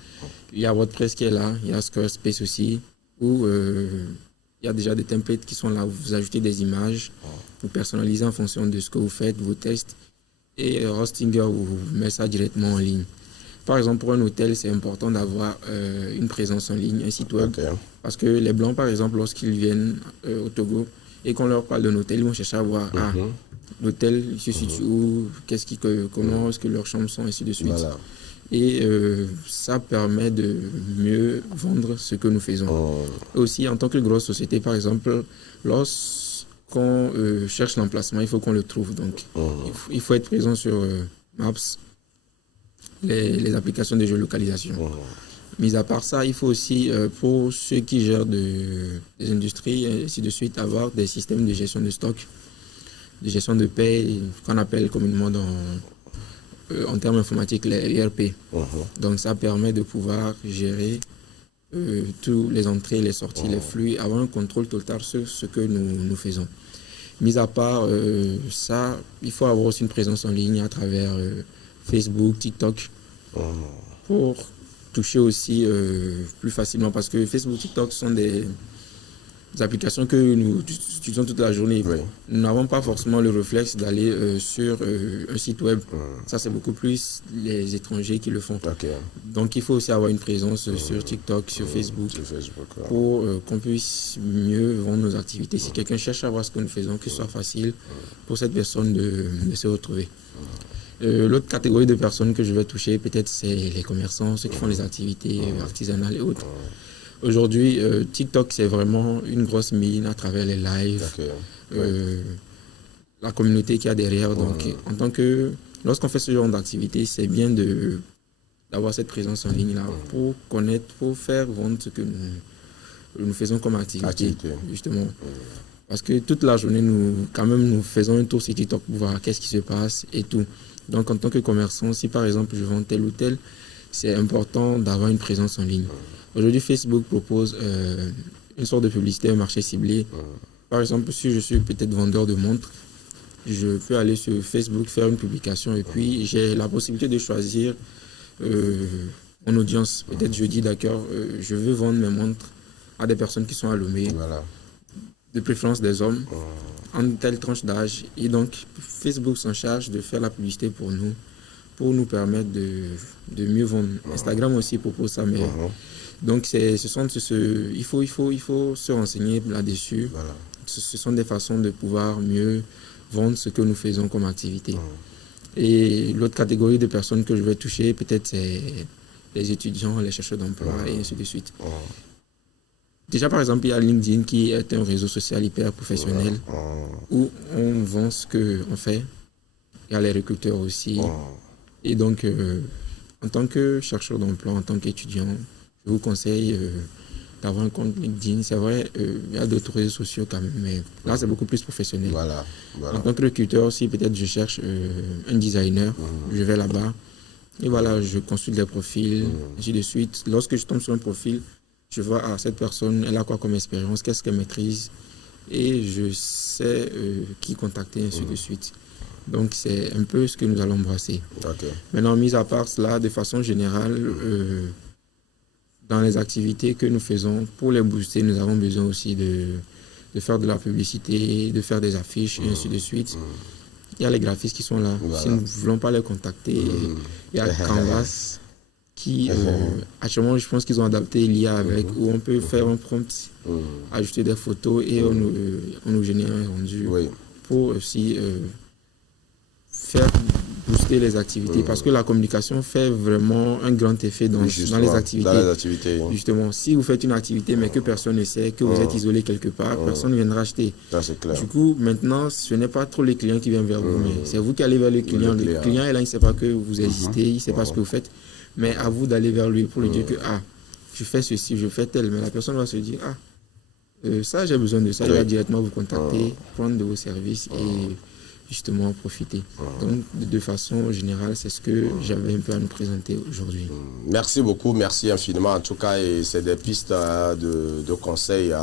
Il y a WordPress qui est là, il y a Squarespace aussi, où il y a déjà des templates qui sont là où vous ajoutez des images, vous personnalisez en fonction de ce que vous faites, vos tests, et Hostinger vous met ça directement en ligne. Par exemple, pour un hôtel, c'est important d'avoir une présence en ligne, un site web, parce que les Blancs, par exemple, lorsqu'ils viennent au Togo et qu'on leur parle d'un hôtel, ils vont chercher à voir l'hôtel se situe où, comment est-ce que leurs chambres sont, ainsi de suite. Voilà. Et ça permet de mieux vendre ce que nous faisons. Aussi, en tant que grosse société, par exemple, lorsqu'on cherche l'emplacement, il faut qu'on le trouve. Donc, il faut être présent sur Maps, les applications de géolocalisation. Mis à part ça, il faut aussi, pour ceux qui gèrent des industries, et ainsi de suite, avoir des systèmes de gestion de stock, de gestion de paie, qu'on appelle communément en termes informatiques les ERP. Donc ça permet de pouvoir gérer tous les entrées, les sorties, les flux, avoir un contrôle total sur ce que nous faisons. Mis à part ça, il faut avoir aussi une présence en ligne à travers Facebook, TikTok, pour toucher aussi plus facilement, parce que Facebook, TikTok sont des applications que nous utilisons toute la journée. Nous n'avons pas forcément le réflexe d'aller sur un site web. Ça, c'est beaucoup plus les étrangers qui le font. Donc, il faut aussi avoir une présence sur TikTok, sur Facebook, pour qu'on puisse mieux vendre nos activités. Si quelqu'un cherche à voir ce que nous faisons, que ce soit facile pour cette personne de se retrouver. L'autre catégorie de personnes que je vais toucher, peut-être, c'est les commerçants, ceux qui font les activités artisanales et autres. Aujourd'hui, TikTok, c'est vraiment une grosse mine à travers les lives, la communauté qu'il y a derrière. Donc, lorsqu'on fait ce genre d'activité, c'est bien d'avoir cette présence en ligne là pour connaître, pour faire vendre ce que nous faisons comme activité. Justement. Parce que toute la journée, nous faisons un tour sur TikTok pour voir qu'est-ce qui se passe et tout. Donc, en tant que commerçant, si par exemple je vends tel ou tel, c'est important d'avoir une présence en ligne. Aujourd'hui, Facebook propose une sorte de publicité, un marché ciblé. Par exemple, si je suis peut-être vendeur de montres, je peux aller sur Facebook, faire une publication et puis j'ai la possibilité de choisir mon audience. Peut-être je dis, d'accord, je veux vendre mes montres à des personnes qui sont à Lomé, de préférence des hommes, en telle tranche d'âge. Et donc, Facebook s'en charge de faire la publicité pour nous permettre de mieux vendre. Instagram aussi propose ça, mais... Donc, il faut se renseigner là-dessus. Ce sont des façons de pouvoir mieux vendre ce que nous faisons comme activité. Et l'autre catégorie de personnes que je vais toucher, peut-être, c'est les étudiants, les chercheurs d'emploi et ainsi de suite. Déjà, par exemple, il y a LinkedIn qui est un réseau social hyper professionnel où on vend ce qu'on fait. Il y a les recruteurs aussi. Et donc, en tant que chercheur d'emploi, en tant qu'étudiant, je vous conseille d'avoir un compte LinkedIn. C'est vrai, il y a d'autres réseaux sociaux quand même, mais là, c'est beaucoup plus professionnel. En tant que recruteur aussi, peut-être je cherche un designer, je vais là-bas. Et voilà, je consulte les profils, ainsi de suite. Lorsque je tombe sur un profil, je vois, cette personne, elle a quoi comme expérience, qu'est-ce qu'elle maîtrise, et je sais qui contacter, ainsi de suite. Donc, c'est un peu ce que nous allons brasser. Maintenant, mis à part cela, de façon générale, dans les activités que nous faisons, pour les booster, nous avons besoin aussi de faire de la publicité, de faire des affiches, et ainsi de suite. Il y a les graphistes qui sont là. Voilà. Si nous ne voulons pas les contacter, il y a Canvas qui, actuellement, je pense qu'ils ont adapté l'IA avec, où on peut faire un prompt, ajouter des photos et on nous génère un rendu pour aussi faire booster les activités, parce que la communication fait vraiment un grand effet dans les activités. Justement, si vous faites une activité mais que personne ne sait, que vous êtes isolé quelque part, personne ne viendra acheter. Ça, c'est clair. Du coup, maintenant, ce n'est pas trop les clients qui viennent vers vous, mais c'est vous qui allez vers le client. Le client est là, il ne sait pas que vous existez, il ne sait pas ce que vous faites, mais à vous d'aller vers lui pour lui dire que je fais ceci, je fais tel, mais la personne va se dire ça, j'ai besoin de ça, il va directement vous contacter, prendre de vos services et justement profiter. Donc, de façon générale, c'est ce que j'avais un peu à nous présenter aujourd'hui. Merci beaucoup, merci infiniment. En tout cas, et c'est des pistes de conseils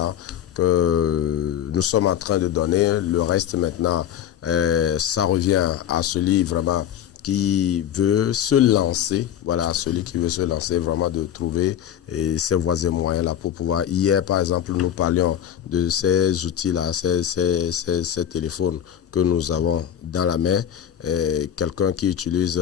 que nous sommes en train de donner. Le reste maintenant, ça revient à celui vraiment qui veut se lancer, voilà, celui qui veut se lancer, vraiment de trouver ses voies et moyens là pour pouvoir. Hier, par exemple, nous parlions de ces outils-là, ces téléphones que nous avons dans la main. Quelqu'un qui utilise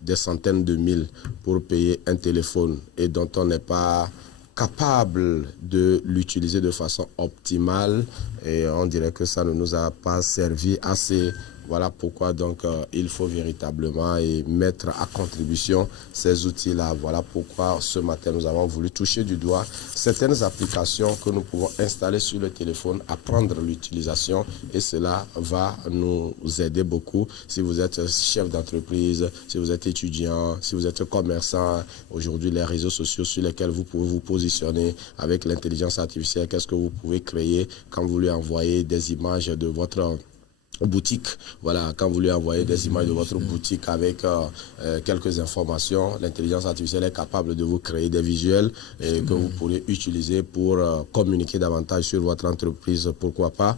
des centaines de mille pour payer un téléphone et dont on n'est pas capable de l'utiliser de façon optimale, et on dirait que ça ne nous a pas servi assez. Voilà pourquoi donc il faut véritablement mettre à contribution ces outils-là. Voilà pourquoi ce matin nous avons voulu toucher du doigt certaines applications que nous pouvons installer sur le téléphone, apprendre l'utilisation, et cela va nous aider beaucoup. Si vous êtes chef d'entreprise, si vous êtes étudiant, si vous êtes commerçant, aujourd'hui les réseaux sociaux sur lesquels vous pouvez vous positionner avec l'intelligence artificielle, qu'est-ce que vous pouvez créer quand vous lui envoyez des images de votre boutique, voilà, quand vous lui envoyez des images de votre boutique avec quelques informations, l'intelligence artificielle est capable de vous créer des visuels que vous pourrez utiliser pour communiquer davantage sur votre entreprise, pourquoi pas.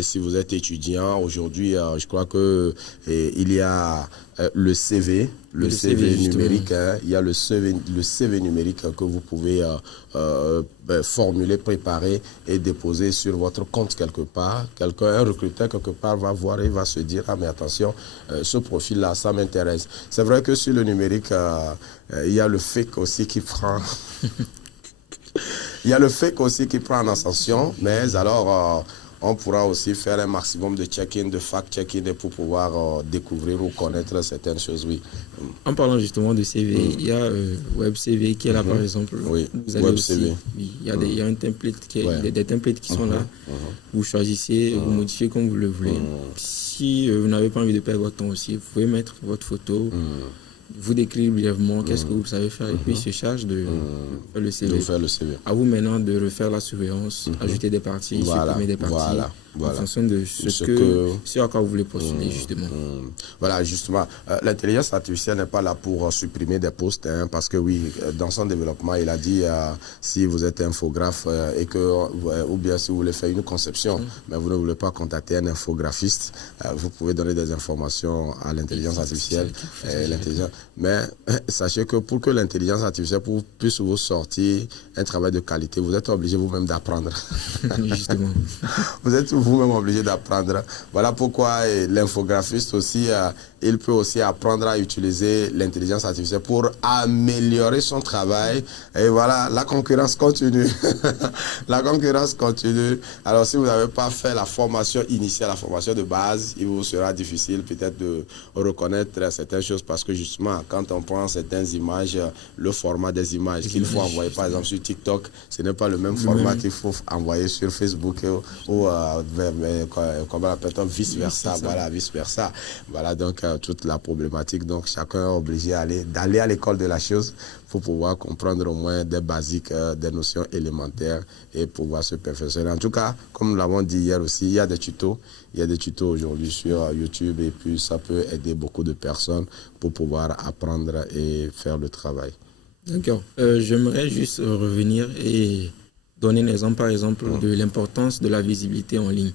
Si vous êtes étudiant, aujourd'hui, je crois que il y a le CV numérique, il y a le CV numérique que vous pouvez formuler, préparer et déposer sur votre compte quelque part. Un recruteur quelque part va voir et va se dire mais attention, ce profil-là, ça m'intéresse. C'est vrai que sur le numérique, il y a le fake aussi qui prend... il y a le fake aussi qui prend en ascension, mais alors... on pourra aussi faire un maximum de check-in, de fact-checking pour pouvoir découvrir ou connaître certaines choses, oui. En parlant justement de CV, il y a WebCV qui est là, par exemple. Oui, vous avez WebCV. Aussi, oui, il y a un template des templates qui sont là. Vous choisissez, vous modifiez comme vous le voulez. Si vous n'avez pas envie de perdre votre temps aussi, vous pouvez mettre votre photo, vous décrire brièvement qu'est-ce que vous savez faire, et puis il se charge de faire le CV. À vous maintenant de refaire la surveillance, ajouter des parties, supprimer des parties, en fonction de ce à quoi vous voulez postuler, justement. Voilà, justement, l'intelligence artificielle n'est pas là pour supprimer des postes, parce que oui, dans son développement, il a dit, si vous êtes infographe ou bien si vous voulez faire une conception, mais vous ne voulez pas contacter un infographiste, vous pouvez donner des informations à l'intelligence artificielle. Mais sachez que pour que l'intelligence artificielle puisse vous sortir un travail de qualité, vous êtes obligé vous-même d'apprendre. Justement. Vous êtes vous-même obligé d'apprendre. Voilà pourquoi l'infographiste aussi, il peut aussi apprendre à utiliser l'intelligence artificielle pour améliorer son travail. Et voilà, la concurrence continue. La concurrence continue. Alors, si vous n'avez pas fait la formation initiale, la formation de base, il vous sera difficile peut-être de reconnaître certaines choses, parce que justement, quand on prend certaines images, le format des images qu'il faut envoyer, par exemple sur TikTok, ce n'est pas le même format qu'il faut envoyer sur Facebook ou comment appelle-t-on, vice-versa. Voilà, vice-versa. Voilà donc toute la problématique. Donc chacun est obligé d'aller à l'école de la chose pour pouvoir comprendre au moins des basiques, des notions élémentaires et pouvoir se perfectionner. En tout cas, comme nous l'avons dit hier aussi, il y a des tutos. Il y a des tutos aujourd'hui sur YouTube, et puis ça peut aider beaucoup de personnes pour pouvoir apprendre et faire le travail. D'accord. J'aimerais juste revenir et donner un exemple, par exemple, de l'importance de la visibilité en ligne.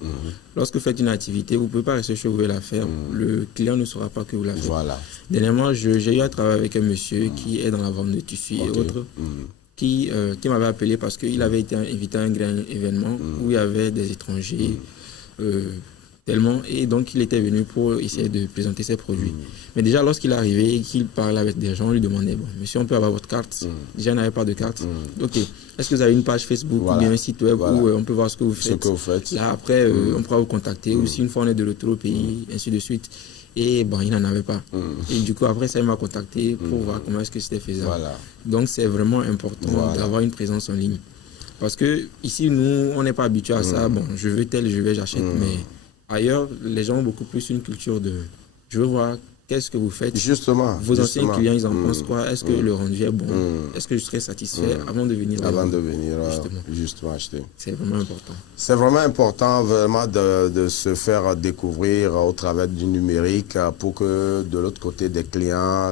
Lorsque vous faites une activité, vous ne pouvez pas rester chez vous et la faire. Le client ne saura pas que vous l'avez fait. Voilà. Dernièrement, j'ai eu à travailler avec un monsieur qui est dans la vente de tissus et autres. qui m'avait appelé parce qu'il avait été invité à un grand événement où il y avait des étrangers tellement, et donc il était venu pour essayer de présenter ses produits. Mais déjà lorsqu'il est arrivé et qu'il parlait avec des gens, on lui demandait, bon, monsieur, on peut avoir votre carte? Déjà, il n'avait pas de carte. Ok, est-ce que vous avez une page Facebook ou bien un site web où on peut voir ce que vous faites? Là, après, on pourra vous contacter, ou si une fois on est de retour au pays, ainsi de suite. Et bon, il n'en avait pas. Et du coup, après ça, il m'a contacté pour voir comment est-ce que c'était faisable. Donc, c'est vraiment important d'avoir une présence en ligne. Parce que ici, nous, on n'est pas habitué à ça. Bon, je veux tel, j'achète. Mais ailleurs, les gens ont beaucoup plus une culture de... Je veux voir qu'est-ce que vous faites. Justement. Vos anciens clients, ils en pensent quoi? Est-ce que le rendu est bon? Est-ce que je serai satisfait avant de venir? Avant de venir, justement acheter. C'est vraiment important. C'est vraiment important vraiment de se faire découvrir au travers du numérique pour que de l'autre côté des clients,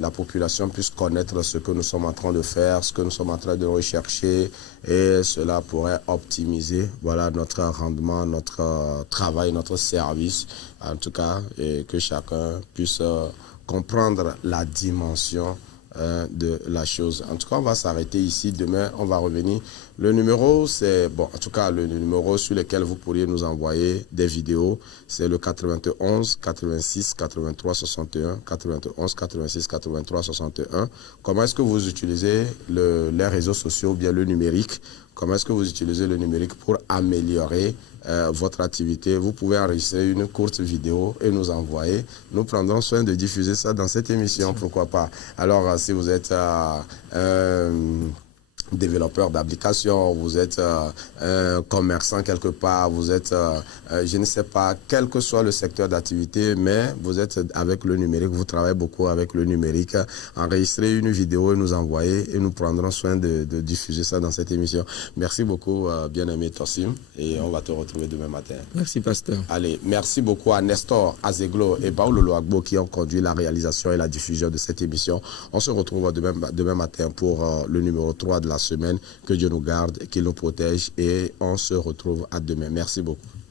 la population puisse connaître ce que nous sommes en train de faire, ce que nous sommes en train de rechercher, et cela pourrait optimiser notre rendement, notre travail, notre service, en tout cas, et que chacun puisse comprendre la dimension de la chose. En tout cas, on va s'arrêter ici. Demain, on va revenir. Le numéro, c'est, bon, en tout cas, le numéro sur lequel vous pourriez nous envoyer des vidéos, c'est le 91 86 83 61, 91 86 83 61. Comment est-ce que vous utilisez les réseaux sociaux ou bien le numérique? Comment est-ce que vous utilisez le numérique pour améliorer votre activité? Vous pouvez enregistrer une courte vidéo et nous envoyer. Nous prendrons soin de diffuser ça dans cette émission, pourquoi pas. Alors, si vous êtes développeur d'applications, vous êtes un commerçant quelque part, vous êtes, je ne sais pas, quel que soit le secteur d'activité, mais vous êtes avec le numérique, vous travaillez beaucoup avec le numérique, enregistrez une vidéo et nous envoyer et nous prendrons soin de diffuser ça dans cette émission. Merci beaucoup, bien-aimé Tossim, et on va te retrouver demain matin. Merci, pasteur. Allez, merci beaucoup à Nestor Azeglo et Paolo Agbo qui ont conduit la réalisation et la diffusion de cette émission. On se retrouve demain matin pour le numéro 3 de la semaine. Que Dieu nous garde, qu'il nous protège, et on se retrouve à demain. Merci beaucoup.